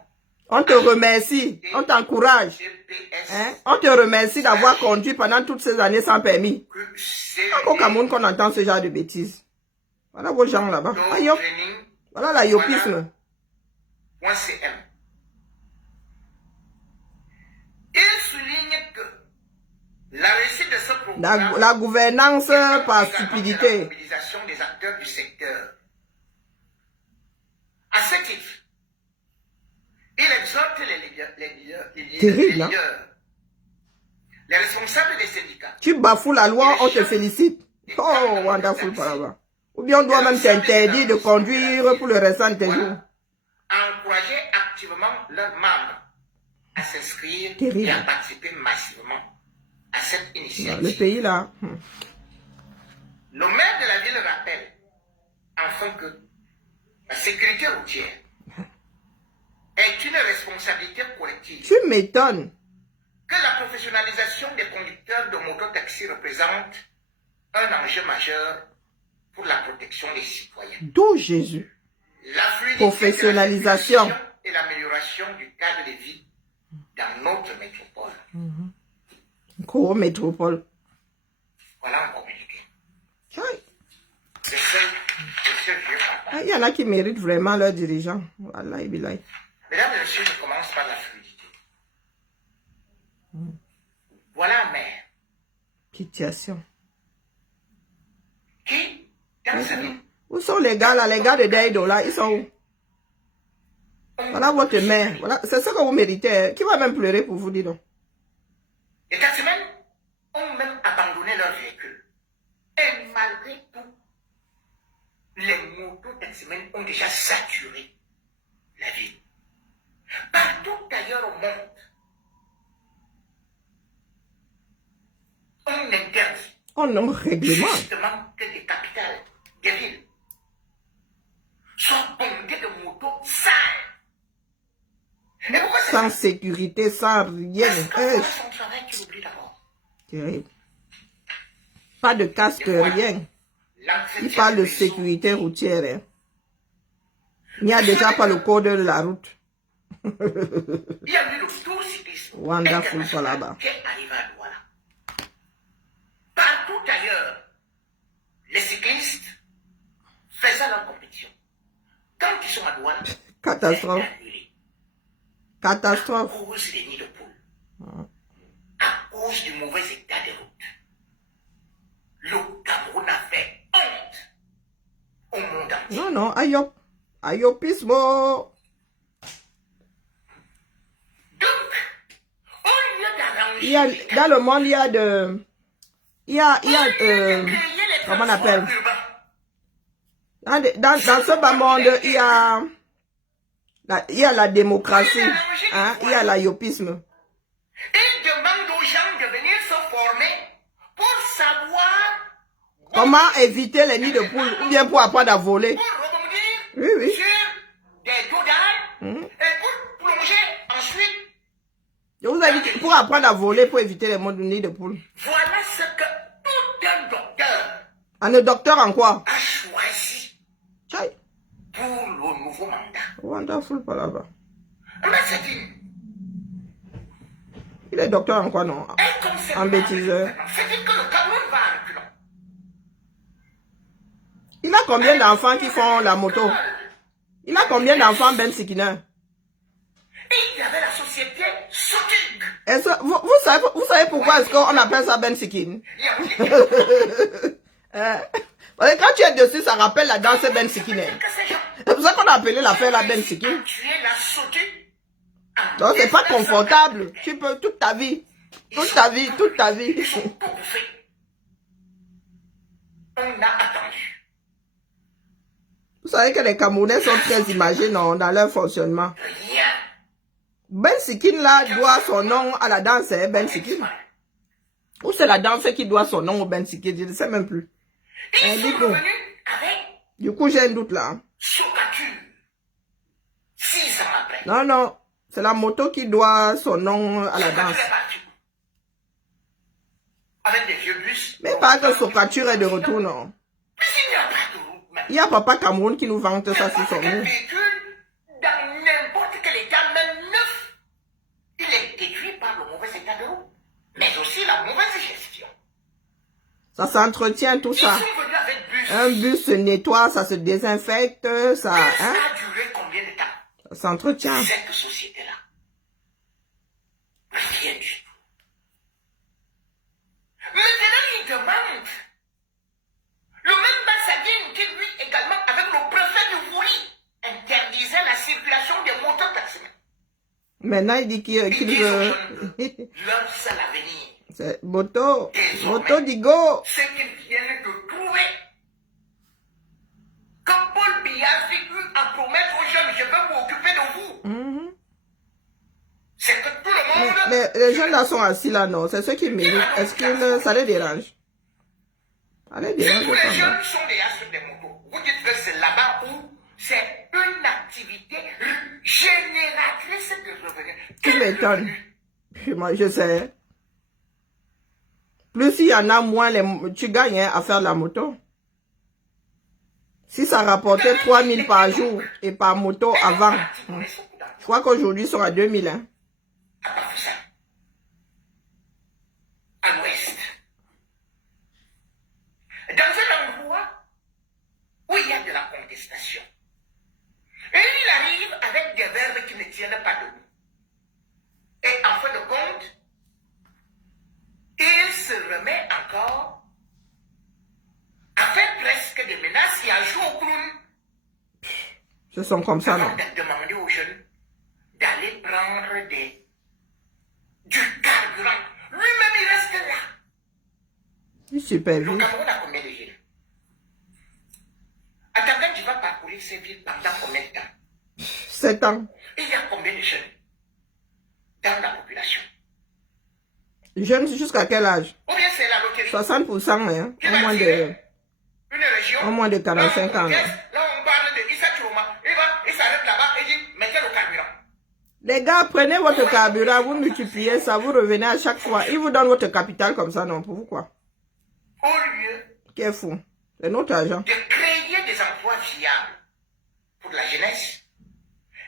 On te remercie, on t'encourage. GPS Hein? On te remercie d'avoir conduit pendant toutes ces années sans permis. que Au Cameroun, qu'on entend ce genre de bêtises. Voilà vos gens là-bas. Ah, yo. Voilà la yopisme. .cm. Il souligne que la réussite de ce programme La gouvernance par également de stupidité. la mobilisation des acteurs du secteur. À ce titre, il exhorte Terrible, hein? les responsables des syndicats. Tu bafoues la loi, on te félicite. Oh, wonderful paraba. Ou bien on doit même t'interdire de conduire pour le restant de tes jours. À encourager activement leurs membres à s'inscrire Terrible. et à participer massivement à cette initiative. Le pays là. Le maire de la ville rappelle enfin que la sécurité routière est une responsabilité collective, Tu m'étonnes. que la professionnalisation des conducteurs de mototaxi représente un enjeu majeur pour la protection des citoyens. D'où Jésus. La fluidité Professionnalisation. de la circulation et l'amélioration du cadre de vie dans notre métropole. Gros métropole. Voilà un communiqué. Chai. Le seul vieux papa. Ah, il y en a qui méritent vraiment leurs dirigeants. Voilà, Mesdames et messieurs, je commence par la fluidité. Voilà un maire Pitiation. qui, dans sa vie, Où sont les gars là, les gars de Daido là, ils sont où? Voilà votre mère. Voilà, c'est ce que vous méritez. Qui va même pleurer pour vous, dis donc? les taximens ont même abandonné leur véhicule. Et malgré tout, les motos-taximens ont déjà saturé la ville. Partout ailleurs au monde, on interdit Oh non, règlement. justement que des capitales, des villes, soient bondées de motos sales. Et pourquoi c'est Sans ça? sécurité, sans rien. Parce que pour son travail, tu l'oublies d'abord. Terrible. Pas de casque, rien. Il parle de sécurité routière. Hein. Il n'y a déjà pas le code de la route. Il y a eu le tour cyclisme Wonderful international Palaba. qui est arrivé à Douala. Partout ailleurs, les cyclistes faisaient leur compétition. Quand ils sont à Douala, Catastrophe. c'est annulé. À Catastrophe. cause des nids de poules. À cause du mauvais état des routes. Le Cameroun a fait honte au monde entier. Non, non, ayop. Ayopismo. Donc, au lieu d'arranger Il y a, dans le monde, il y a de... comment on appelle? Dans ce bas monde, il y a la démocratie. Hein? Il y a l'ayopisme. Il demande aux gens de venir se former pour savoir Comment éviter les nids de poules ou bien pour apprendre à voler. pour rebondir Oui, oui. sur des dos d'âne et pour plonger ensuite. Je vous ai dit pour apprendre à voler, pour éviter les nids de poules. Voilà ce que tout un docteur Un docteur en quoi? a choisi Chai. pour le nouveau mandat. Wonderful Palaba. Mais c'est dit, Il est docteur en quoi, non? et comme c'est En bêtiseur. c'est dit que le Cameroun va à reculons. Il a combien d'enfants qui font la moto? Il a combien d'enfants, Ben Sikiner? Et il y avait la société Sotic. Vous savez pourquoi est-ce qu'on appelle ça Ben Sikin? Parce que quand tu es dessus, ça rappelle la danse Ben Sikin. C'est pour ça qu'on a appelé l'affaire la Ben Sikin. Tu es la Sotic. Donc c'est pas confortable. Tu peux toute ta vie. Toute ta vie, toute ta vie. Ils sont tout bouffés. On a attendu. Vous savez que les Camerounais sont très imagés dans leur fonctionnement. Rien. Ben Sikin là doit son nom à la danse Ben Sikin. Ou c'est la danse qui doit son nom au Ben Sikin, je ne sais même plus. Ils sont Dites-nous. revenus avec Du coup j'ai un doute là. Socature. 6 ans après. Non, non. C'est la moto qui doit son nom à la danse. Socature est parti. Avec des vieux bus. Mais pas que Socature est de retour, non. Mais il n'y a pas de route maintenant. Il y a Papa Cameroun qui nous vante ça sur son N'importe quel nom. véhicule, dans n'importe quel état, même neuf, il est détruit par le mauvais état de route. Mais aussi la mauvaise gestion. Ça s'entretient tout Ils ça. sont venus avec bus. Un bus se nettoie, ça se désinfecte, ça, Ça hein, a duré combien de temps? ça s'entretient. Cette société-là. Rien du tout. Maintenant, Maintenant, il dit qu'il veut... Leur seul avenir. C'est Boto. Désormais, Boto Digo. ce qu'ils viennent de trouver. Quand Paul Biya figure à promettre aux jeunes, je vais m'occuper de vous. C'est que tout le monde... Mais les jeunes là sont assis là, non? C'est ceux qui méritent. Est-ce que ça les dérange? Ça les Si dérange tous les pas, jeunes non? sont déjà sur des motos, vous dites que c'est là-bas où c'est une activité génératrice de revenus. Tu m'étonnes. Moi, je sais. Plus il y en a, moins tu gagnes hein, à faire la moto. Si ça rapportait 3000 par jour et par moto avant, je crois qu'aujourd'hui, ils sont à 2000. Hein. À Bafoussam, à l'ouest, dans un endroit où il y a de la contestation. Et il arrive avec des verbes qui ne tiennent pas debout. Et en fin de compte, il se remet encore à faire presque des menaces et à jouer au clown. Ce sont comme ça, non? Avant de demander aux jeunes d'aller prendre du carburant. Lui-même, il reste là. Il supervise. Le Cameroun a combien de villes? Attends, tu vas parcourir ces villes pendant combien de temps? 7 ans. Il y a combien de jeunes dans la population? Jeunes jusqu'à quel âge? Ou bien c'est la loterie? 60%, hein? Qui va tirer une région, au moins de 45 ans. Là, on parle de Issa Chiroma. Il s'arrête là-bas et dit, mettez le carburant. Les gars, prenez votre carburant, vous multipliez ça, vous revenez à chaque fois. Ils vous donnent votre capital comme ça, non? Pour vous, quoi? Au lieu Qui est fou? C'est notre argent. de créer des emplois viables pour la jeunesse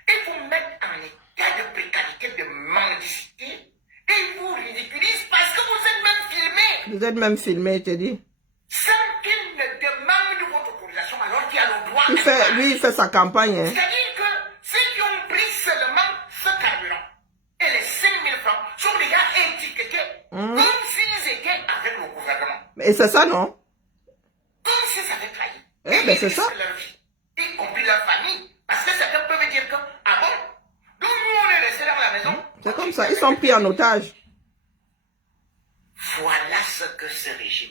et vous mettre en état de précarité, de mendicité, et ils vous ridiculisent parce que vous êtes même filmés. Vous êtes même filmé, je te dis. Sans qu'ils ne demandent votre autorisation alors qu'il y a le droit. Lui, il fait sa campagne, hein. C'est-à-dire que ceux qui ont pris seulement ce carburant et les 5000 francs sont déjà étiquetés comme s'ils étaient avec le gouvernement. Et c'est ça, non? Comme s'ils avaient trahi. Eh ben, c'est ça. Leur vie, y compris leur famille. Parce que certains peuvent dire que, ah bon, donc nous on est restés dans la maison. C'est comme ça, ils sont pris en otage. Voilà ce que ce régime.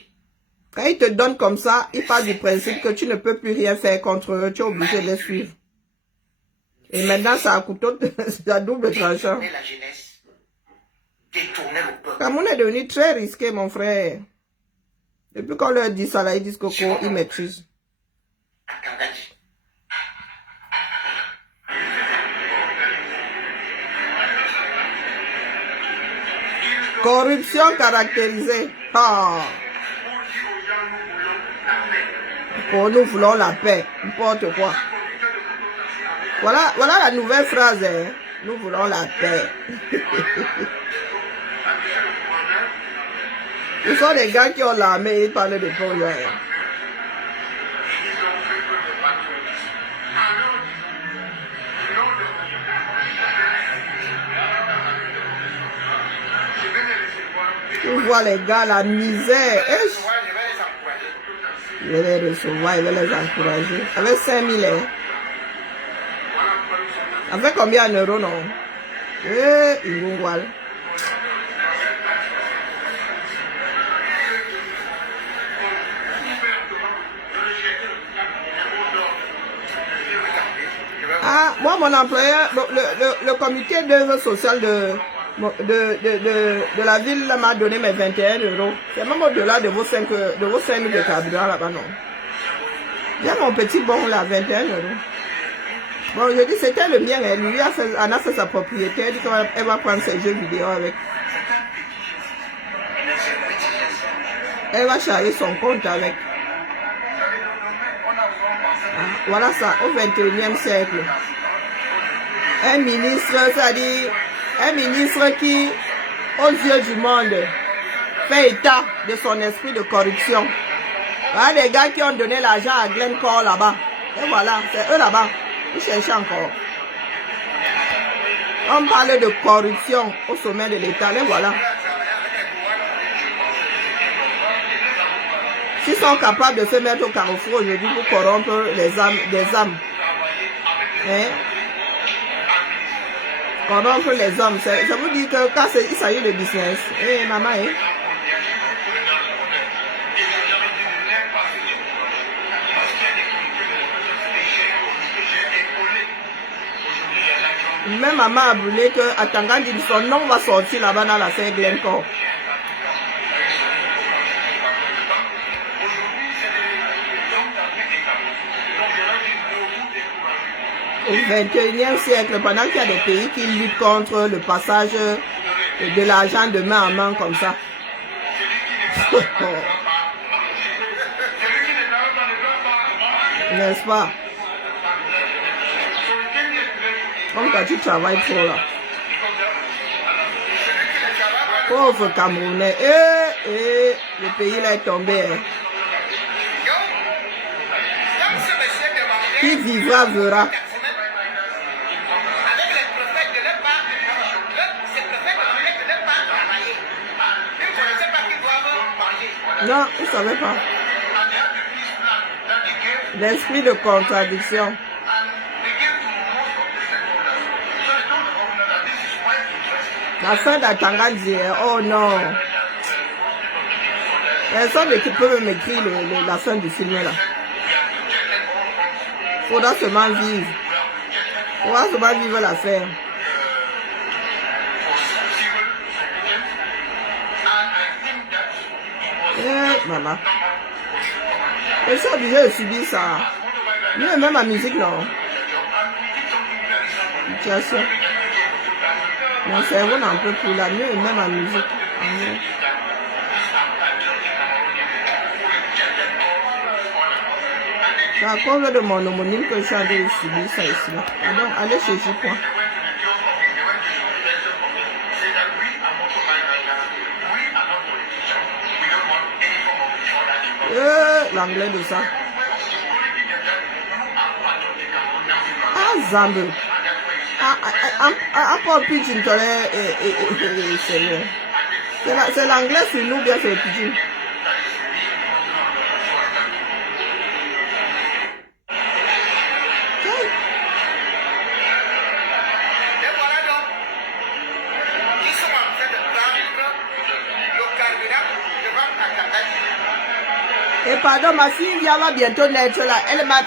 Quand ils te donnent comme ça, ils parlent du principe que tu ne peux plus rien faire contre eux, tu es obligé de les suivre. Et maintenant, ça a couteau, c'est à double tranchant. Détourner la jeunesse, détourner le peuple. Cameroun est devenu très risqué, mon frère. Depuis qu'on leur dit ça, là, ils disent Coco, ils maîtrisent. Attendez. Corruption caractérisée. Ah. Pour nous voulons la paix, n'importe quoi. Voilà la nouvelle phrase. Hein. Nous voulons la paix. Ce sont des gars qui ont l'armée, ils parlent de progrès. Tu vois les gars, la misère. Je vais les recevoir, je vais les encourager. Avec 5000, hein. Avec combien d'euros, non? Ils vont voir. Ah, moi, mon employeur, le comité d'œuvre sociale de la ville m'a donné mes 21 euros. C'est même au-delà de vos 5 000 de carburant là-bas, non. J'ai mon petit bon là, 21 euros. Bon, je dis, c'était le mien, elle lui a fait sa propriété, elle dit qu'elle va prendre ses jeux vidéo avec. Elle va charger son compte avec. Ah, voilà ça, au 21e siècle. Un ministre, c'est-à-dire, un ministre qui, aux yeux du monde, fait état de son esprit de corruption. Voilà des gars qui ont donné l'argent à Glencore là-bas. Et voilà, c'est eux là-bas. Ils cherchent encore. On parle de corruption au sommet de l'État. Et voilà. S'ils sont capables de se mettre au carrefour aujourd'hui pour corrompre les âmes, des âmes. Hein? corrompre les hommes. Ça vous dit que quand il s'agit de business, eh maman, eh? Même maman a brûlé que à Tanganyika, son nom va sortir là-bas dans la scène Glencore. Au 21e siècle, pendant qu'il y a des pays qui luttent contre le passage de l'argent de main en main comme ça. N'est-ce pas? Comme quand tu travailles trop là. Pauvre Camerounais. Le pays là est tombé. Hein. Qui vivra verra. Non, ils ne savaient pas. L'esprit de contradiction. La fin d'Atanga dit, oh non. Personne ne peut m'écrire la fin du film là. Faudra seulement vivre. Faudra seulement vivre l'affaire. Maman. Je suis obligée de subir ça. Mieux même ma musique, non. Bien sûr. Mon cerveau n'en peut plus là. Mieux même ma musique. C'est à cause de mon homonyme que je suis en train de subir ça ici. Là. Donc, allez chercher quoi. L'anglais de ça. Ah, Zambe. Encore pidgin, c'est l'anglais sur nous, bien c'est le pidgin. Et pardon, ma fille va bientôt naître là.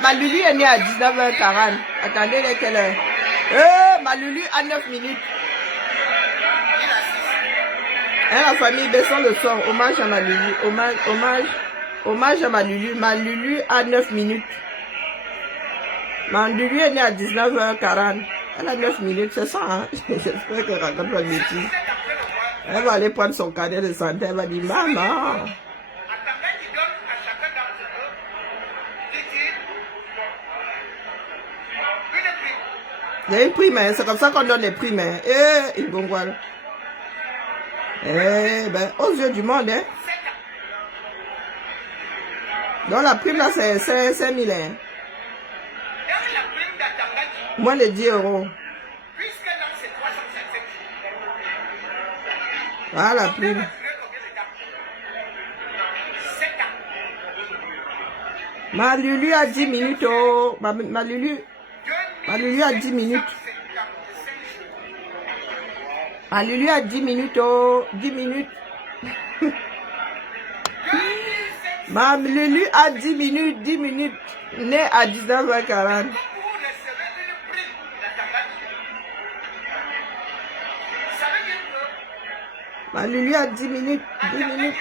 Ma Lulu est née à 19h40. Attendez, quelle heure? Ma Lulu à 9 minutes. La famille descend le son. Hommage à ma Lulu. Hommage à ma Lulu. Ma Lulu à 9 minutes. Ma Lulu est née à 19h40. Elle a 9 minutes, c'est ça, hein? J'espère qu'elle raconte pas de bêtises. Elle va aller prendre son cadet de santé. Elle va dire, maman. Il y a une prime, hein. C'est comme ça qu'on donne les primes. Hein. Ils vont voir. Ben, aux yeux du monde, hein. Donc la prime là, c'est 5 000. Hein. Moi, les 10 €. Voilà la prime. Ma Lulu a 10 minutes, oh. Ma Lulu a 10 minutes. Ma Lulu a 10 minutes, oh. 10 minutes. Ma Lulu a 10 minutes, 10 minutes. Née à 19h40. Ma Lulu a 10 minutes, 10 minutes.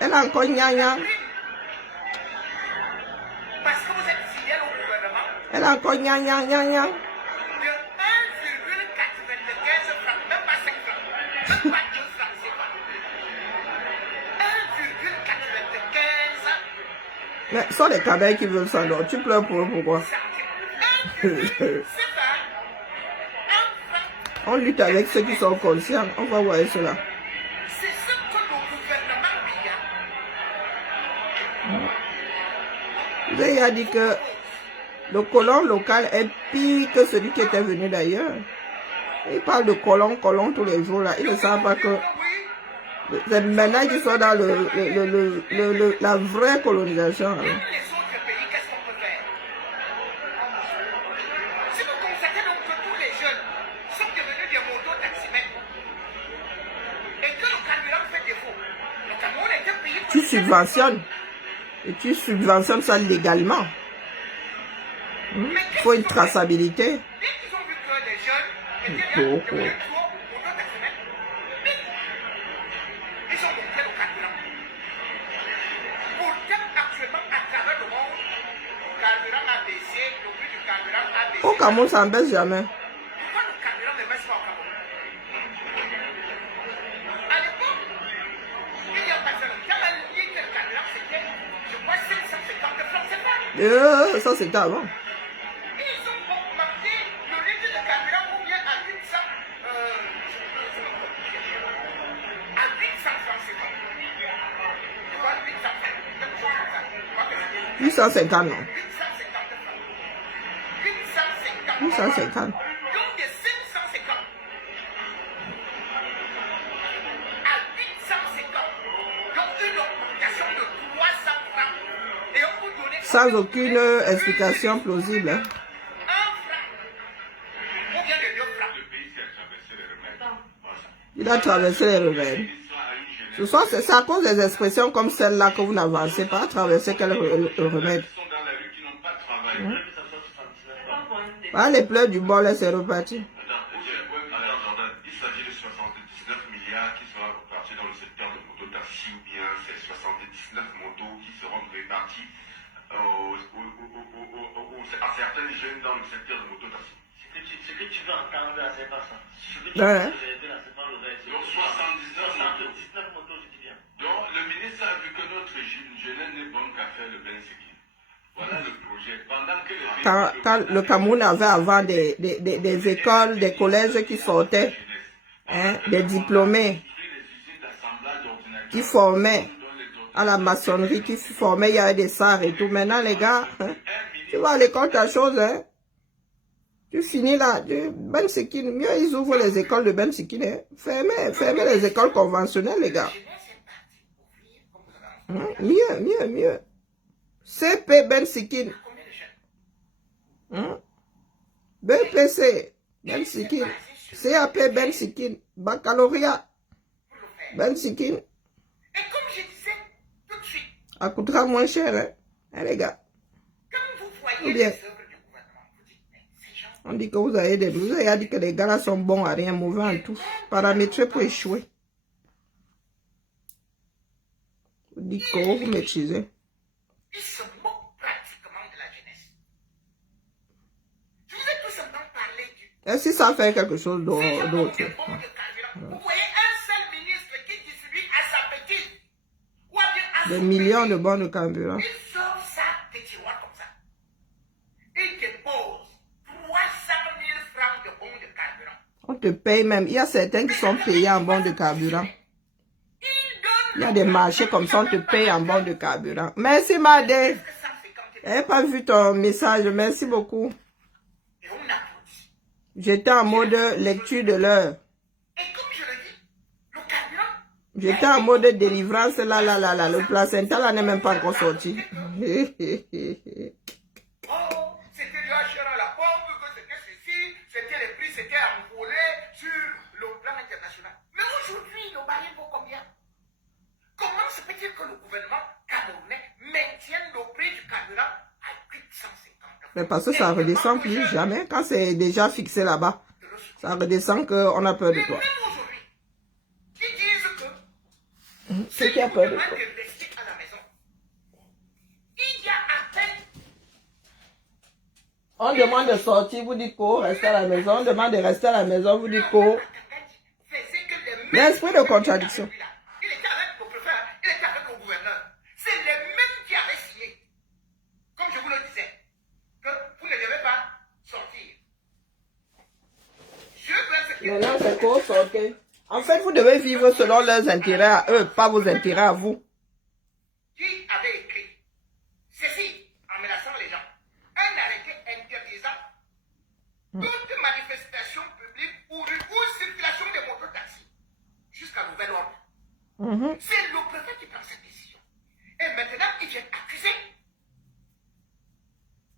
Elle a encore gna. Elle a encore gna. De 1,95 francs, même pas 5 francs, même pas 2 francs, c'est pas. 1,95. Mais ce sont les cabanes qui veulent ça, donc tu pleures pour eux, pourquoi? On lutte avec ceux qui sont conscients, on va voir cela. C'est ce que le gouvernement Il a dit que le colon local est pire que celui qui était venu d'ailleurs. Il parle de colon tous les jours là. Ils ne savent pas que c'est maintenant qu'ils sont dans la vraie colonisation. Même les autres pays, qu'est-ce qu'on peut faire? Si vous constatez donc que tous les jeunes sont devenus subventionnes. Et tu subventionnes ça légalement. Il faut une traçabilité. Dès qu'ils ont vu que les jeunes étaient bien, Pourquoi? ils ont monté le carburant. Pourtant, actuellement, à travers le monde, le carburant a baissé, le prix du carburant a baissé. Au Cameroun, ça ne baisse jamais. Pourquoi le carburant ne baisse pas au Cameroun? À l'époque, il n'y a pas très longtemps, un litre de carburant, c'était, je crois, 750 francs CFA. Ça, c'était avant. Ils ont augmenté le litre de carburant pour bien à 800, à 800 francs CFA. Je crois 800 francs, quelque chose comme ça. Je crois que c'était 850, non. 850 francs. 850 850. Donc de 550 à 850. Donc une augmentation de 300 francs. Et on vous donnait Sans aucune explication plausible. Hein. 1 franc. Ou bien de 2 francs. Il a traversé les rebelles. Ce soir, c'est à cause des expressions comme celle-là que vous n'avancez pas. Traverser quel remède? Ah, les pleurs du bol, là, c'est reparti. Il s'agit de 79 milliards qui seront repartis dans le secteur de mototaxi ou bien c'est 79 motos qui seront répartis à certains jeunes dans le secteur de mototaxi. Ce que tu veux entendre là, c'est pas ça. Ce que tu Ouais. veux rêver là, c'est pas le rêve. Donc 79 motos, je dis bien. Donc le ministre a vu que notre jeune n'est bon qu'à faire le bain sécu. Voilà le projet. Pendant que Quand le Cameroun avait avant des écoles, des collèges qui sortaient, hein, des diplômés qui formaient à la maçonnerie, qui formaient, il y avait des SAR et tout. Maintenant, les gars, hein, tu vas à l'école, ta chose, hein. Tu finis là, Ben Sekin, mieux ils ouvrent les écoles de Ben Sekin, hein. Fermez les écoles conventionnelles, les gars. Hein? Mieux. CP Ben Sekin. Hein? BPC Ben Sekin. CAP Ben Sekin. Baccalauréat Ben Sekin. Et comme je disais tout de suite, Ça coûtera moins cher, hein, hein les gars. quand vous Ou voyez bien. les œuvres du gouvernement, vous dites, mais ces gens, On dit que vous avez dit que les gars là sont bons à rien, mauvais en tout. Paramétrés pour échouer. Vous dites que vous maîtrisez. ils se moquent pratiquement de la jeunesse. Je vous ai tout simplement parlé du Et si ça fait quelque chose ces gens ont d'autre? des bombes de carburant. Vous voyez un seul ministre qui distribue à sa petite ou à bien à Des son millions petit. de bons de carburant. Il sort ça des tiroirs comme ça. Il dépose 300 000 francs de bons de carburant. On te paye même. Il y a certains qui sont payés en bons de carburant. Il y a des marchés comme ça, on te paye en bons de carburant. Merci, Madé. Je n'ai pas vu ton message. Merci beaucoup. Et on applaudit. J'étais en mode lecture de l'heure. Et comme je le dis, le carburant, J'étais en mode délivrance. Là. Le placenta là n'est même pas encore sorti. oh, c'était du HR à la pompe, que c'était ceci, c'était les prix, c'était envolé sur le plan international. Mais aujourd'hui, le baril vaut combien? Comment se peut-il que le gouvernement camerounais maintienne le prix du carburant à 850 Mais parce que ça redescend plus jamais. Quand c'est déjà fixé là-bas, ça redescend qu'on a peur de Mais toi. même aujourd'hui, ils disent que C'est qui a peur de demande toi? de rester à la maison. Il y a à peine On demande de sortir, vous dites qu'on reste à la maison. On demande de rester à la maison, vous dites qu'on... faisait que les mêmes... L'esprit de contradiction. Il était avec le préfet, il était avec le gouverneur. C'est les mêmes qui avaient signé. Comme je vous le disais, que vous ne devez pas sortir. Je veux ce qui Maintenant, c'est qu'on sortait. En fait, vous devez vivre selon leurs intérêts à eux, pas vos intérêts à vous. qui avait écrit ceci en menaçant les gens. Un arrêté interdisant toute manifestation publique ou circulation des mototaxis jusqu'à nouvel ordre. C'est le préfet qui prend cette décision. Et maintenant, il vient accuser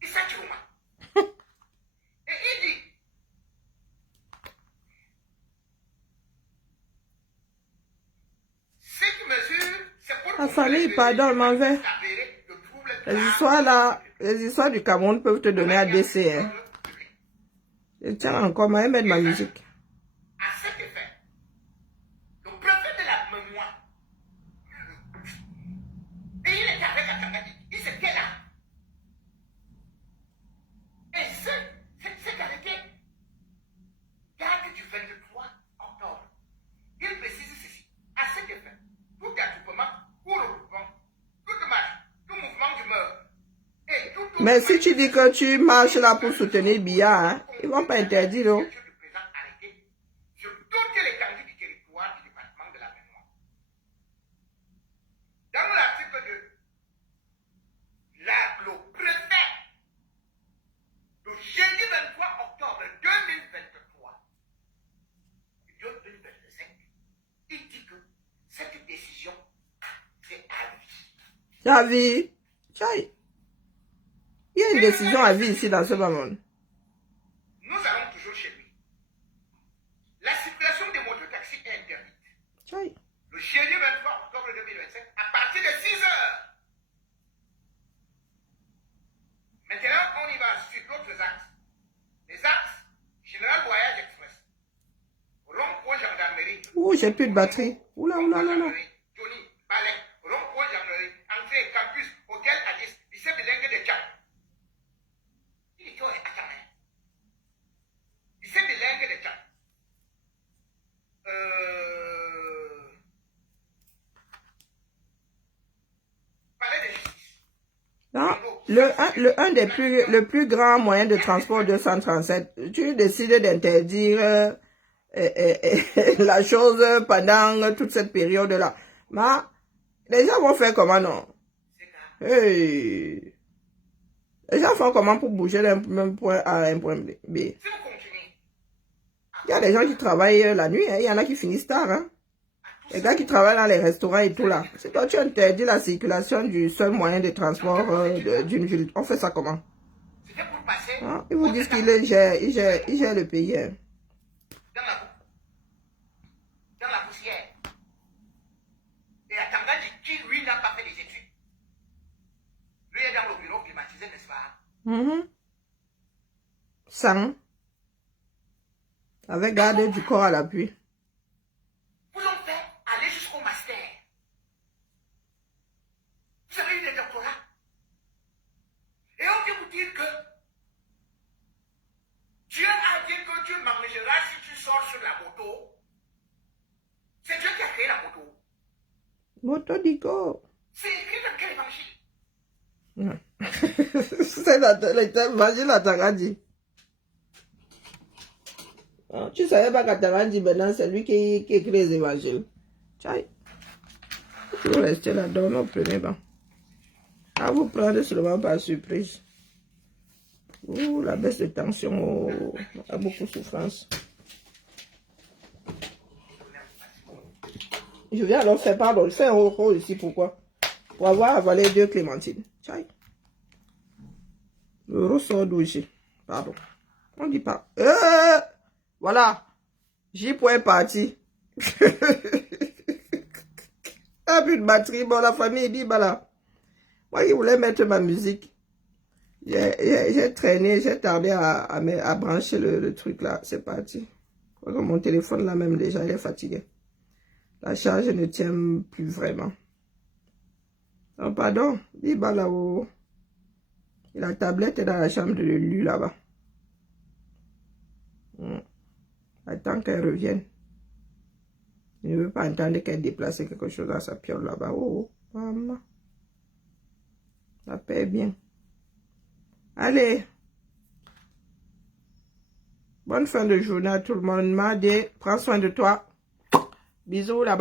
Issa Chiroma. Et il dit ces mesures, c'est pour La famille, pardon, je m'en vais. Les histoires là, les histoires du Cameroun peuvent te donner à décès. Hein. Je tiens encore à mettre ma musique. À cet effet, le préfet de la mémoire, et il était avec Atangadi, il s'était là. Et c'est arrêté. Date du 23 octobre. Il précise ceci. À cet effet, tout attroupement ou regroupement, toute marche, tout mouvement d'humeur, et tout mais si tu dis que tu marches là pour soutenir Biya, hein, ils ne vont pas interdire. Oh. Sur toute l'étendue du territoire du département de la mémoire. Dans l'article 2, le préfet, le jeudi 23 octobre 2023, 2025, il dit que cette décision, c'est à vie. Tu as vu? Il y a une décision à vie ici dans ce moment. Nous allons toujours chez lui. La circulation des mototaxis est interdite. Le jeudi 23 octobre 2025, à partir de 6 heures. Maintenant, on y va sur d'autres axes. Les axes, Général Voyage Express, rond-point gendarmerie. Ouh, j'ai plus de batterie. Oula. Johnny, Balai, rond-point gendarmerie, entrée, campus, hôtel Addis, lycée bilingue de Tchad. Il est attends. Lycée bilingue de Tchad. Palais de justice. Non, le plus grand moyen de transport 237, tu décides d'interdire la chose pendant toute cette période-là. Mais les gens vont faire comment, non? Hey. Les gens font comment pour bouger d'un point A à un point B? Si vous continuez, Il y a des gens qui travaillent la nuit, hein. Il y en a qui finissent tard. Hein. Les gars qui travaillent dans les restaurants et tout là. Si toi tu interdis la circulation du seul moyen de transport d'une ville, on fait ça comment? c'était pour passer Hein? Ils vous disent qu'il gère le pays. Hein. dans la poussière. Et à Tangadi, qui lui n'a pas fait des études. Lui est dans le bureau climatisé, n'est-ce pas? Sans. Avec garde du corps à l'appui. Vous ont fait aller jusqu'au master. Vous avez eu des doctorats. Et on vient vous dire que Dieu a dit que tu mangeras si tu sors sur la moto. C'est Dieu qui a créé la moto. Moto dico. C'est écrit dans quel évangile? C'est l'évangile à Tangadi. Tu savais pas qu'à Tangadi, maintenant, c'est lui qui écrit les évangiles. Tchaï. Vous restez là-dedans, non, prenez pas. À vous prendre seulement par surprise. Ouh, la baisse de tension a beaucoup de souffrance. Je viens alors faire pardon, je fais un rôle ici, pourquoi? Pour avoir avalé 2 clémentines. Tchaï. Le ressort d'où ici. Pardon. On dit pas. Voilà. J.point parti. Ah, plus de batterie. Bon, la famille dit, bah là. Moi, je voulais mettre ma musique. J'ai traîné, j'ai tardé à brancher le truc là. C'est parti. Mon téléphone là même déjà, il est fatigué. La charge ne tient plus vraiment. Oh, pardon. Dis, bah là-haut. La tablette est dans la chambre de lui là-bas. Attends qu'elle revienne. Je ne veux pas entendre qu'elle déplace quelque chose dans sa piole là-bas. Oh, maman. Ça paie bien. Allez. Bonne fin de journée à tout le monde. Madé, prends soin de toi. Bisous là-bas.